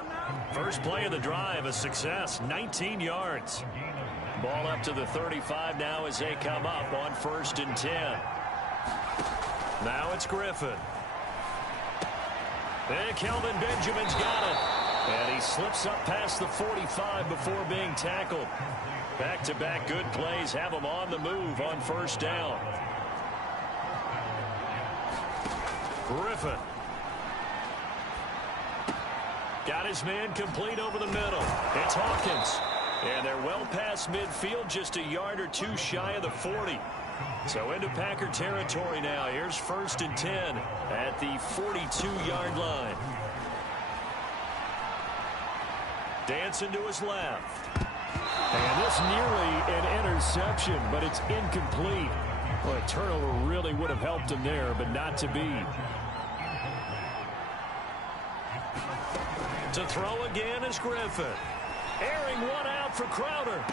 First play of the drive, a success, 19 yards. Ball up to the 35 now as they come up on 1st and 10. Now it's Griffin. And Kelvin Benjamin's got it. And he slips up past the 45 before being tackled. Back-to-back good plays have him on the move on 1st down. Griffin. Got his man complete over the middle. It's Hawkins. And they're well past midfield, just a yard or 2 shy of the 40. So into Packer territory now. Here's 1st and 10 at the 42-yard line. Dancing to his left. And this nearly an interception, but it's incomplete. Well, a turnover really would have helped him there, but not to be. To throw again is Griffin. Airing one out for Crowder.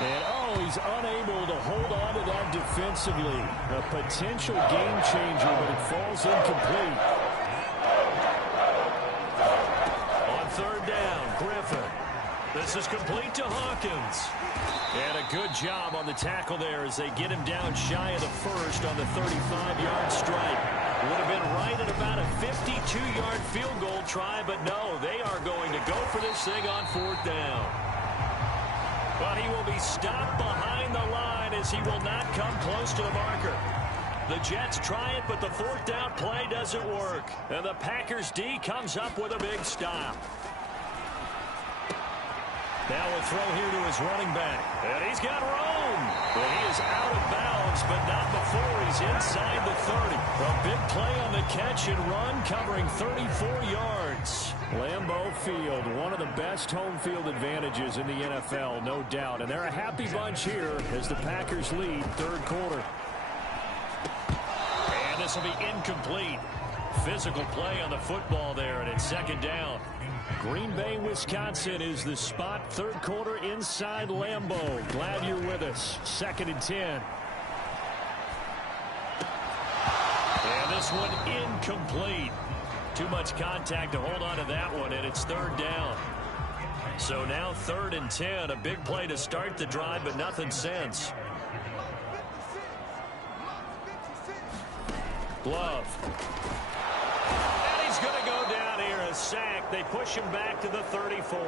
And, he's unable to hold on to that defensively. A potential game changer, but it falls incomplete. On 3rd down, Griffin. This is complete to Hawkins. And a good job on the tackle there as they get him down shy of the 1st on the 35-yard strike. Would have been right at about a 52-yard field goal try, but no, they are going to go for this thing on 4th down. But he will be stopped behind the line as he will not come close to the marker. The Jets try it, but the 4th down play doesn't work. And the Packers D comes up with a big stop. Now a throw here to his running back. And he's got room. But he is out of bounds, but not before he's inside the 30. A big play on the catch and run, covering 34 yards. Lambeau Field, one of the best home field advantages in the NFL, no doubt. And they're a happy bunch here as the Packers lead 3rd quarter. And this will be incomplete. Physical play on the football there, and it's 2nd down. Green Bay, Wisconsin is the spot. 3rd quarter inside Lambeau. Glad you're with us. 2nd and 10. And this one incomplete. Too much contact to hold on to that one, and it's 3rd down. So now 3rd and 10. A big play to start the drive, but nothing since. Glove. And he's going to go down here, a sack. They push him back to the 34.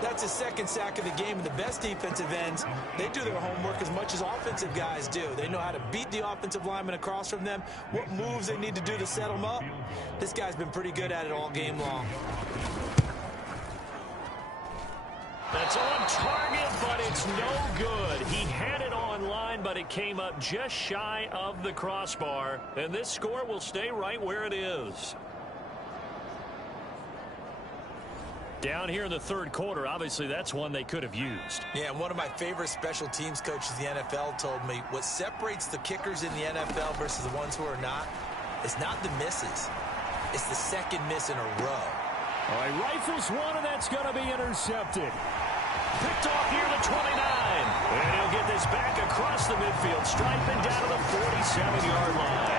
That's his 2nd sack of the game. And the best defensive ends, they do their homework as much as offensive guys do. They know how to beat the offensive lineman across from them, what moves they need to do to set them up. This guy's been pretty good at it all game long. That's on target, but it's no good. He had it on line, but it came up just shy of the crossbar. And this score will stay right where it is. Down here in the 3rd quarter, obviously that's one they could have used. Yeah, and one of my favorite special teams coaches in the NFL told me what separates the kickers in the NFL versus the ones who are not is not the misses. It's the 2nd miss in a row. All right, rifles one, and that's going to be intercepted. Picked off here to 29. And he'll get this back across the midfield stripe and down to the 47-yard line.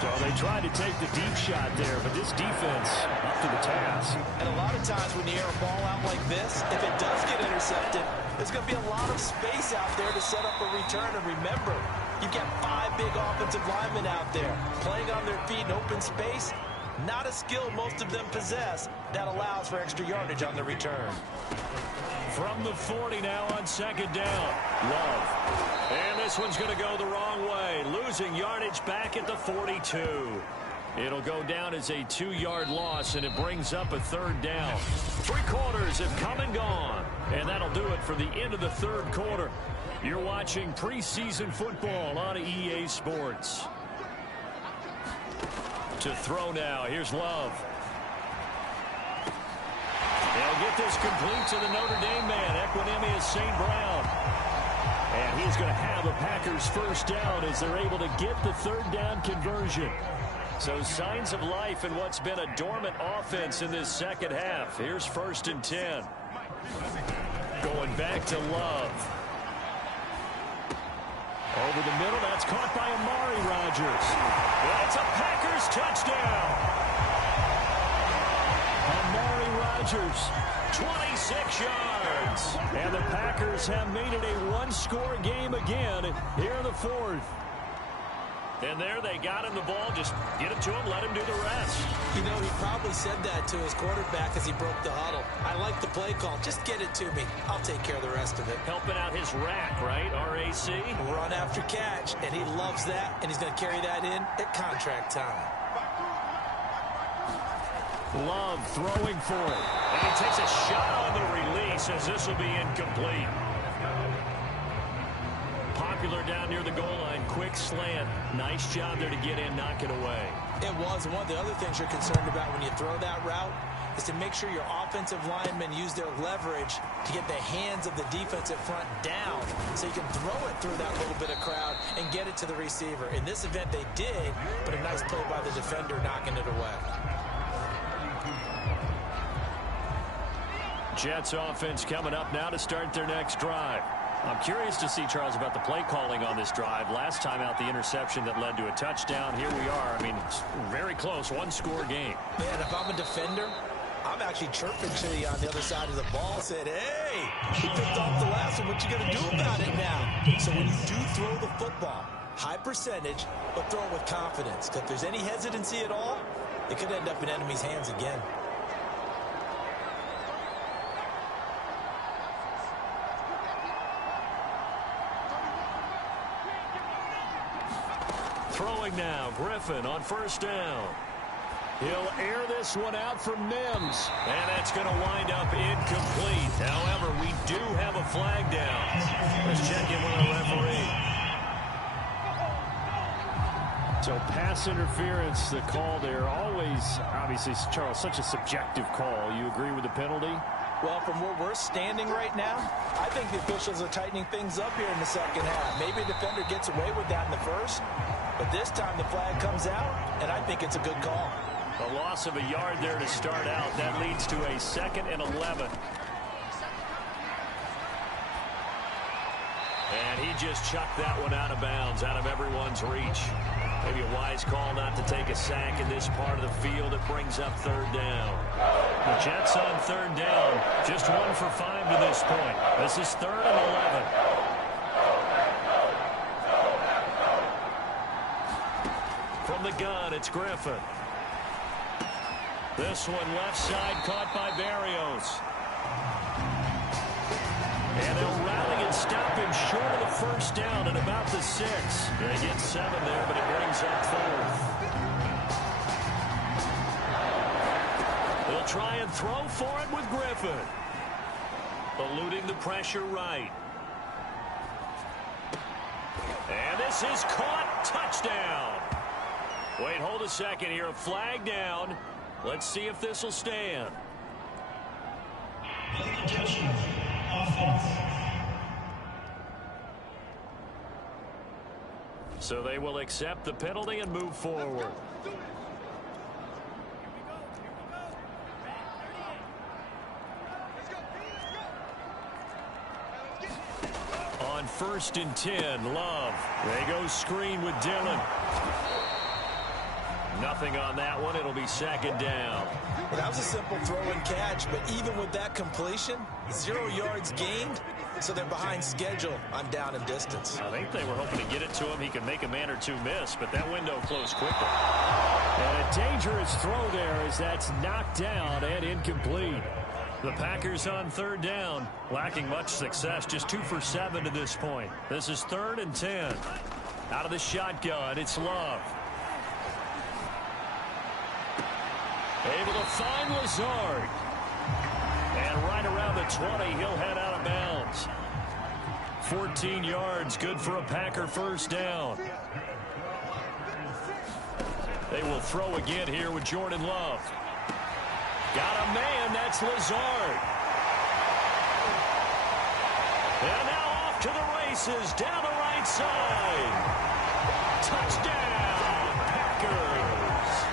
So they tried to take the deep shot there, but this defense up to the task. And a lot of times when you air a ball out like this, if it does get intercepted, there's going to be a lot of space out there to set up a return. And remember, you've got 5 big offensive linemen out there playing on their feet in open space. Not a skill most of them possess that allows for extra yardage on the return. From the 40 now on second down. Love. And this one's going to go the wrong way. Losing yardage back at the 42. It'll go down as a 2-yard loss, and it brings up a third down. 3 quarters have come and gone. And that'll do it for the end of the third quarter. You're watching preseason football on EA Sports. To throw now. Here's Love. They'll get this complete to the Notre Dame man, Equinemius St. Brown. And he's going to have a Packers first down as they're able to get the third down conversion. So signs of life in what's been a dormant offense in this second half. Here's 1st and 10. Going back to Love. Over the middle, that's caught by Amari Rodgers. That's a Packers touchdown. Amari Rodgers, 26 yards. And the Packers have made it a 1-score game again here in the 4th. And there they got him the ball. Just get it to him, let him do the rest. You know, he probably said that to his quarterback as he broke the huddle. I like the play call. Just get it to me. I'll take care of the rest of it. Helping out his rack, right? RAC. Run after catch, and he loves that, and he's going to carry that in at contract time. Love throwing for it. And he takes a shot on the release as this will be incomplete. Popular down near the goal line. Quick slant. Nice job there to get in, knock it away. It was. One of the other things you're concerned about when you throw that route is to make sure your offensive linemen use their leverage to get the hands of the defensive front down so you can throw it through that little bit of crowd and get it to the receiver. In this event, they did, but a nice play by the defender knocking it away. Jets offense coming up now to start their next drive. I'm curious to see, Charles, about the play calling on this drive. Last time out, the interception that led to a touchdown. Here we are. I mean, it's very close, 1-score game. Man, if I'm a defender, I'm actually chirping to you on the other side of the ball. Said, hey, he picked off the last one. What you going to do about it now? So when you do throw the football, high percentage, but throw it with confidence. Because if there's any hesitancy at all, it could end up in enemy's hands again. Throwing now, Griffin on 1st down. He'll air this one out for Mims. And that's going to wind up incomplete. However, we do have a flag down. Let's check in with our referee. So pass interference, the call there. Always, obviously, Charles, such a subjective call. You agree with the penalty? Well, from where we're standing right now, I think the officials are tightening things up here in the second half. Maybe a defender gets away with that in the first, but this time the flag comes out, and I think it's a good call. A loss of a yard there to start out. That leads to a 2nd and 11. And he just chucked that one out of bounds, out of everyone's reach. Maybe a wise call not to take a sack in this part of the field. It brings up 3rd down. The Jets on 3rd down. Just 1 for 5 to this point. This is 3rd and 11. From the gun, it's Griffin. This one left side caught by Barrios. And they'll rally and stop him short of the 1st down at about the 6. They get 7 there, but it brings up 4th. They'll try and throw for it with Griffin. Eluding the pressure right. And this is caught. Touchdown. Wait, hold a second here. A flag down. Let's see if this will stand. So they will accept the penalty and move forward. On 1st and 10, Love. They go screen with Dillon. Nothing on that one. It'll be second down. Well, that was a simple throw and catch, but even with that completion, 0 yards gained, so they're behind schedule on down and distance. I think they were hoping to get it to him. He could make a man or two miss, but that window closed quickly. And a dangerous throw there as that's knocked down and incomplete. The Packers on third down, lacking much success, just 2 for 7 to this point. This is 3rd and 10. Out of the shotgun, it's Love. Able to find Lazard. And right around the 20, he'll head out of bounds. 14 yards, good for a Packer first down. They will throw again here with Jordan Love. Got a man, that's Lazard. And now off to the races, down the right side. Touchdown, Packers.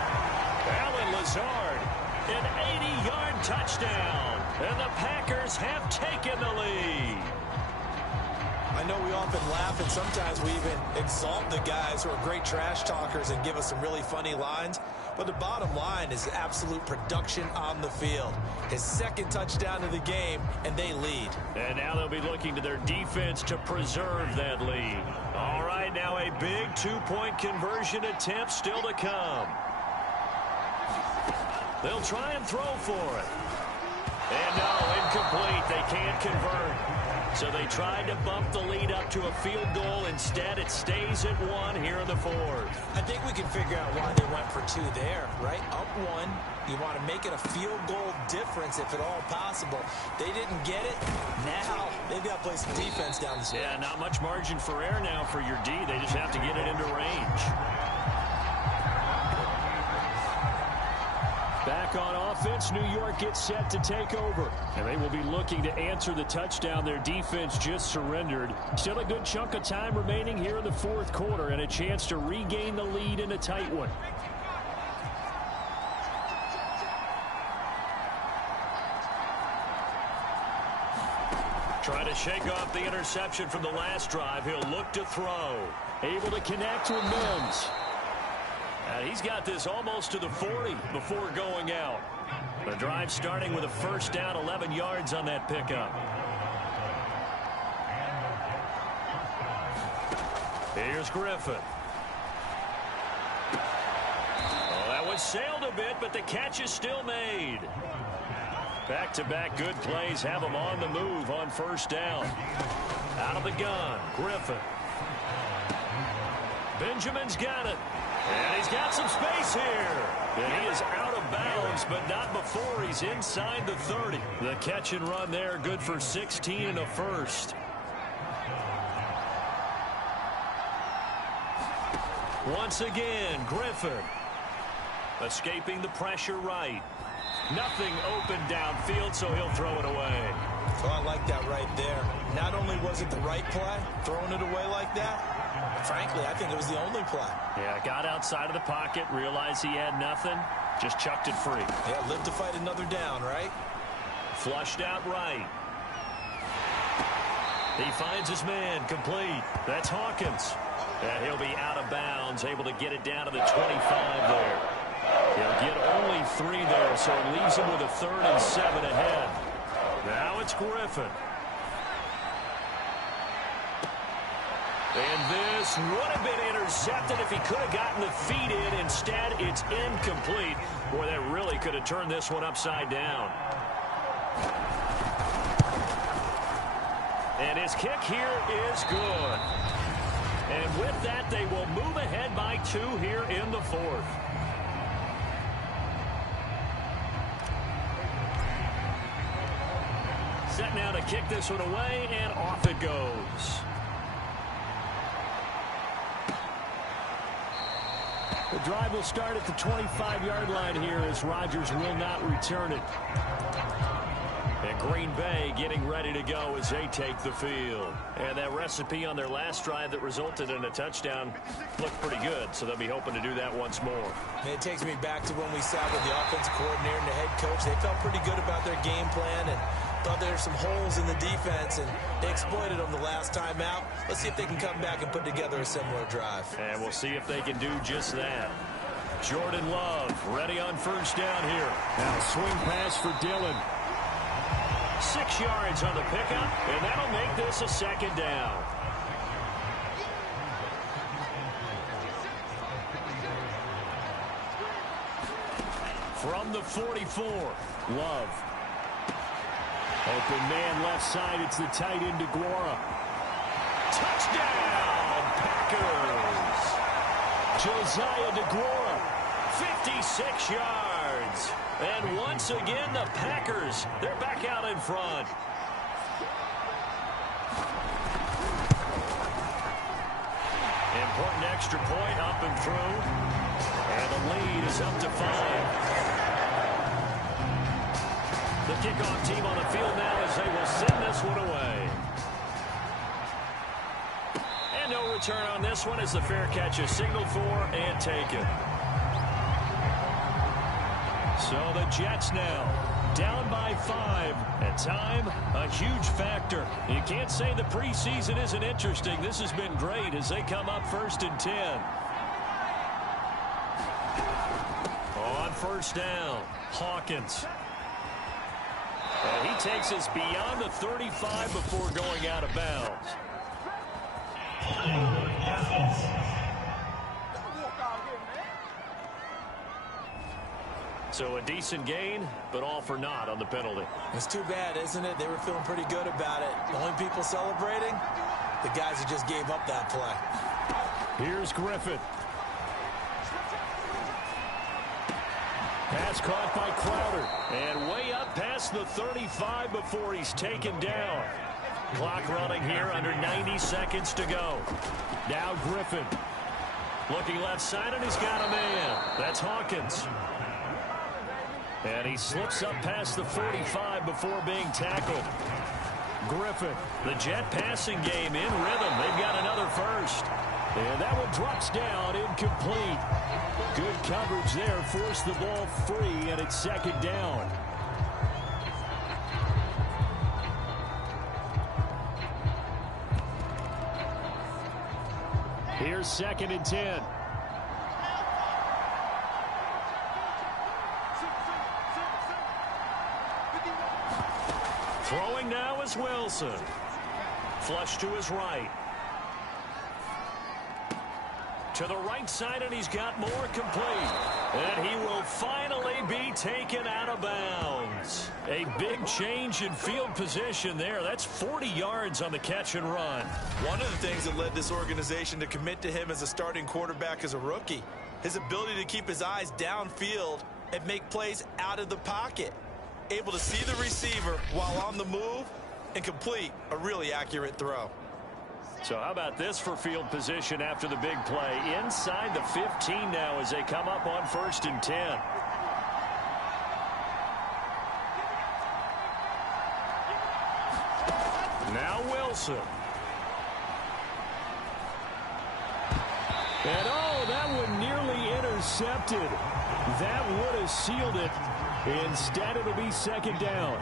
Alan Lazard, an 80-yard touchdown. And the Packers have taken the lead. I know we often laugh, and sometimes we even exalt the guys who are great trash talkers and give us some really funny lines. But the bottom line is absolute production on the field. His 2nd touchdown of the game, and they lead. And now they'll be looking to their defense to preserve that lead. All right, now a big 2-point conversion attempt still to come. They'll try and throw for it. And no, incomplete. They can't convert. So they tried to bump the lead up to a field goal. Instead, it stays at 1 here in the 4th. I think we can figure out why they went for 2 there, right? Up 1. You want to make it a field goal difference if at all possible. They didn't get it. Now they've got to play some defense down the stretch. Yeah, not much margin for error now for your D. They just have to get it into range. Back on offense, New York gets set to take over. And they will be looking to answer the touchdown their defense just surrendered. Still a good chunk of time remaining here in the 4th quarter and a chance to regain the lead in a tight one. Trying to shake off the interception from the last drive. He'll look to throw. Able to connect with Mims. And he's got this almost to the 40 before going out. The drive starting with a first down, 11 yards on that pickup. Here's Griffin. Oh, that one sailed a bit, but the catch is still made. Back-to-back good plays have him on the move on first down. Out of the gun, Griffin. Benjamin's got it. And he's got some space here. And he is out of bounds, but not before he's inside the 30. The catch and run there, good for 16 and a first. Once again, Griffin. Escaping the pressure right. Nothing open downfield, so he'll throw it away. So I like that right there. Not only was it the right play, throwing it away like that, but frankly, I think it was the only play. Yeah, got outside of the pocket, realized he had nothing, just chucked it free. Yeah, live to fight another down, right? Flushed out right. He finds his man, complete. That's Hawkins. And he'll be out of bounds, able to get it down to the 25 there. He'll get only 3 there, so it leaves him with a 3rd and 7 ahead. Now it's Griffin. And this would have been intercepted if he could have gotten the feet in. Instead, it's incomplete. Boy, that really could have turned this one upside down. And his kick here is good. And with that, they will move ahead by 2 here in the 4th. Set now to kick this one away, and off it goes. The drive will start at the 25-yard line here as Rodgers will not return it. And Green Bay getting ready to go as they take the field. And that recipe on their last drive that resulted in a touchdown looked pretty good, so they'll be hoping to do that once more. And it takes me back to when we sat with the offensive coordinator and the head coach. They felt pretty good about their game plan and thought there were some holes in the defense, and they exploited them the last time out. Let's see if they can come back and put together a similar drive. And we'll see if they can do just that. Jordan Love ready on first down here. Now swing pass for Dillon. 6 yards on the pickup, and that'll make this a second down. From the 44, Love. Open man left side. It's the tight end DeGuara. Touchdown, Packers. Josiah DeGuara, 56 yards. And once again, the Packers, they're back out in front. Important extra point up and through. And the lead is up to 5. The kickoff team on the field now as they will send this one away. And no return on this one as the fair catch is signaled for and taken. So the Jets now down by 5. And time, a huge factor. You can't say the preseason isn't interesting. This has been great as they come up 1st and 10. On first down, Hawkins. And he takes us beyond the 35 before going out of bounds. So a decent gain, but all for naught on the penalty. It's too bad, isn't it? They were feeling pretty good about it. The only people celebrating, the guys who just gave up that play. Here's Griffin. Pass caught by Crowder. And way up past the 35 before he's taken down. Clock running here under 90 seconds to go. Now Griffin. Looking left side, and he's got a man. That's Hawkins. And he slips up past the 45 before being tackled. Griffin. The Jet passing game in rhythm. They've got another first. And that one drops down, incomplete. Good coverage there, forced the ball free, and it's second down. Here's 2nd and 10. Throwing now is Wilson. Flush to his right. To the right side, and he's got more complete. And he will finally be taken out of bounds. A big change in field position there. That's 40 yards on the catch and run. One of the things that led this organization to commit to him as a starting quarterback as a rookie, his ability to keep his eyes downfield and make plays out of the pocket. Able to see the receiver while on the move and complete a really accurate throw. So how about this for field position after the big play? Inside the 15 now as they come up on 1st and 10. Now Wilson. And oh, that one nearly intercepted. That would have sealed it. Instead, it'll be second down.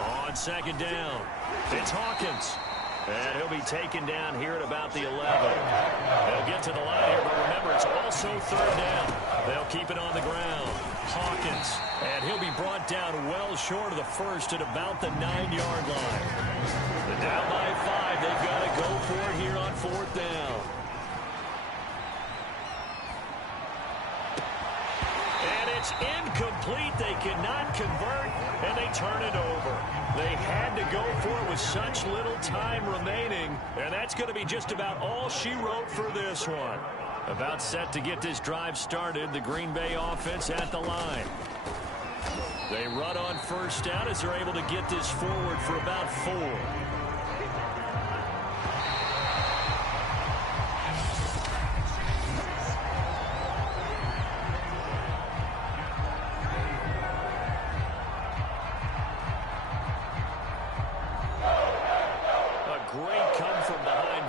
On second down, it's Hawkins. And he'll be taken down here at about the 11. They'll get to the line here, but remember, it's also 3rd down. They'll keep it on the ground. Hawkins, and he'll be brought down well short of the first at about the 9-yard line. But down by 5, they've got to go for it here on 4th down. And it's incomplete. They cannot convert, and they turn it over. They had to go for it with such little time remaining, and that's going to be just about all she wrote for this one. About set to get this drive started, the Green Bay offense at the line. They run on 1st down as they're able to get this forward for about 4.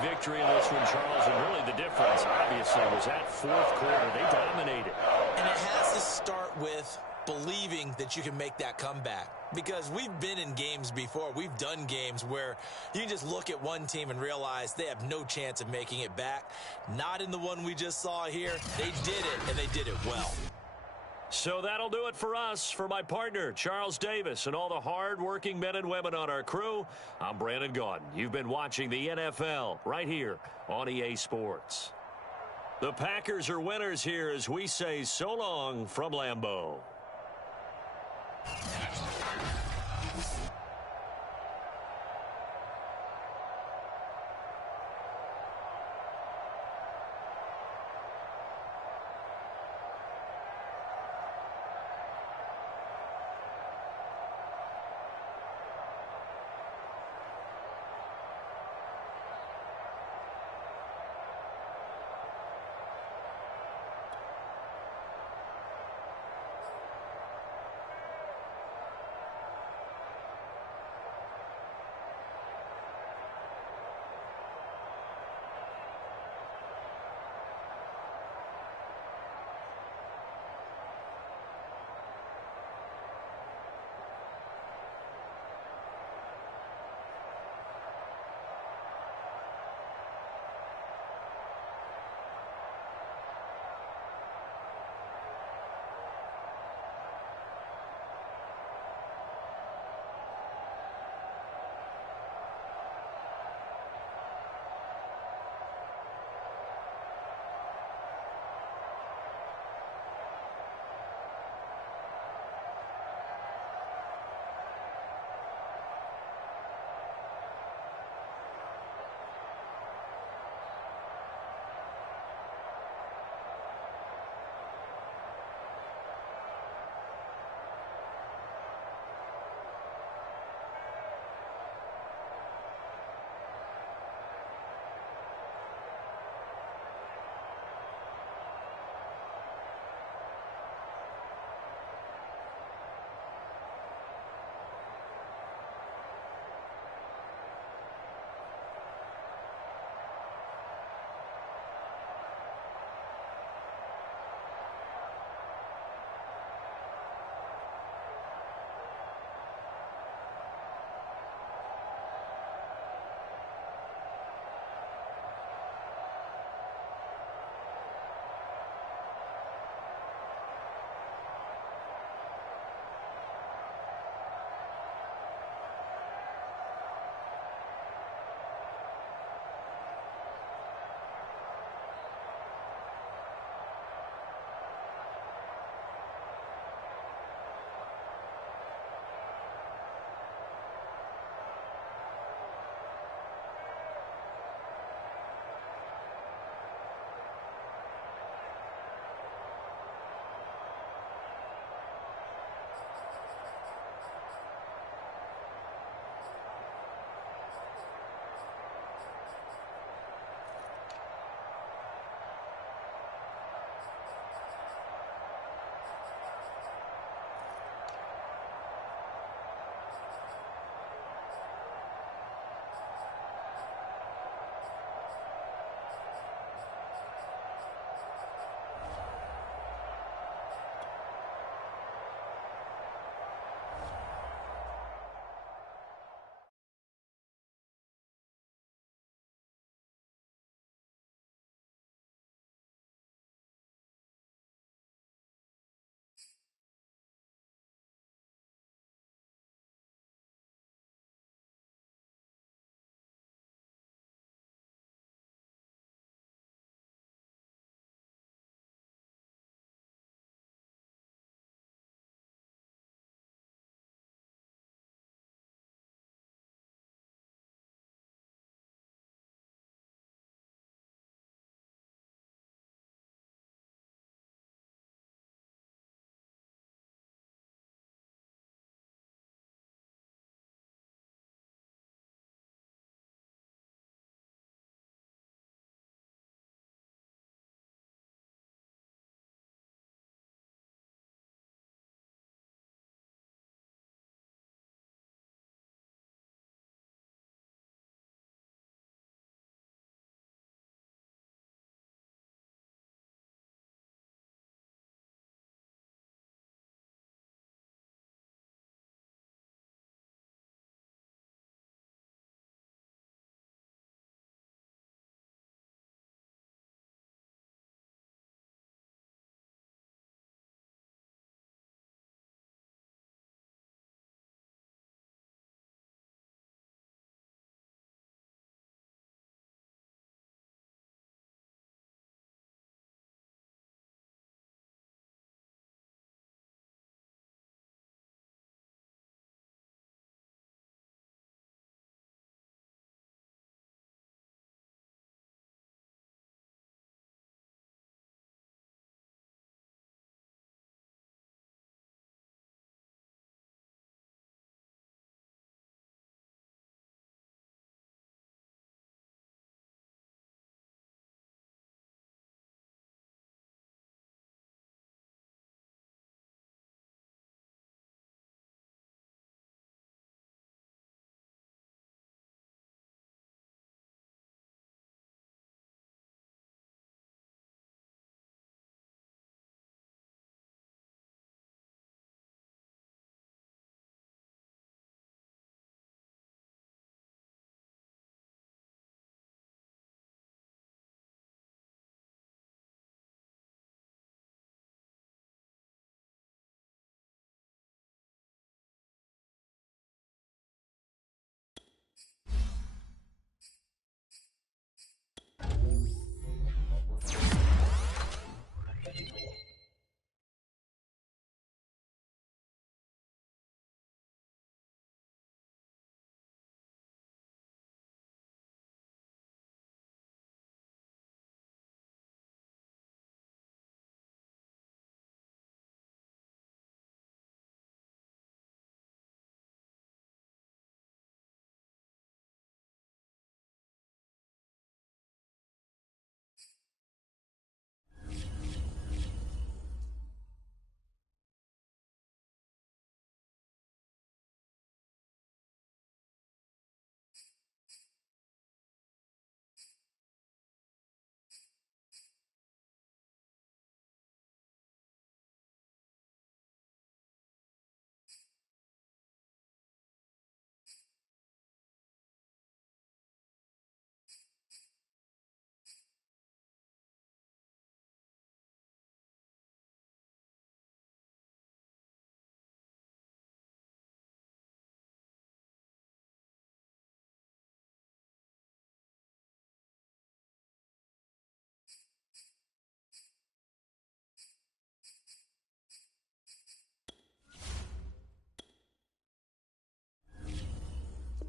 Victory in this one, Charles, and really the difference obviously was Packers. That fourth quarter, they dominated. And it has to start with believing that you can make that comeback. Because we've been in games before. We've done games where you just look at one team and realize they have no chance of making it back. Not in the one we just saw here. They did it, and they did it well. So that'll do it for us. For my partner, Charles Davis, and all the hard-working men and women on our crew, I'm Brandon Gaudin. You've been watching the NFL right here on EA Sports. The Packers are winners here as we say so long from Lambeau.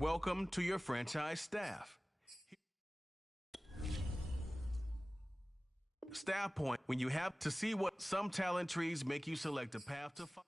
Welcome to your franchise staff. Staff point when you have to see what some talent trees make you select a path to follow.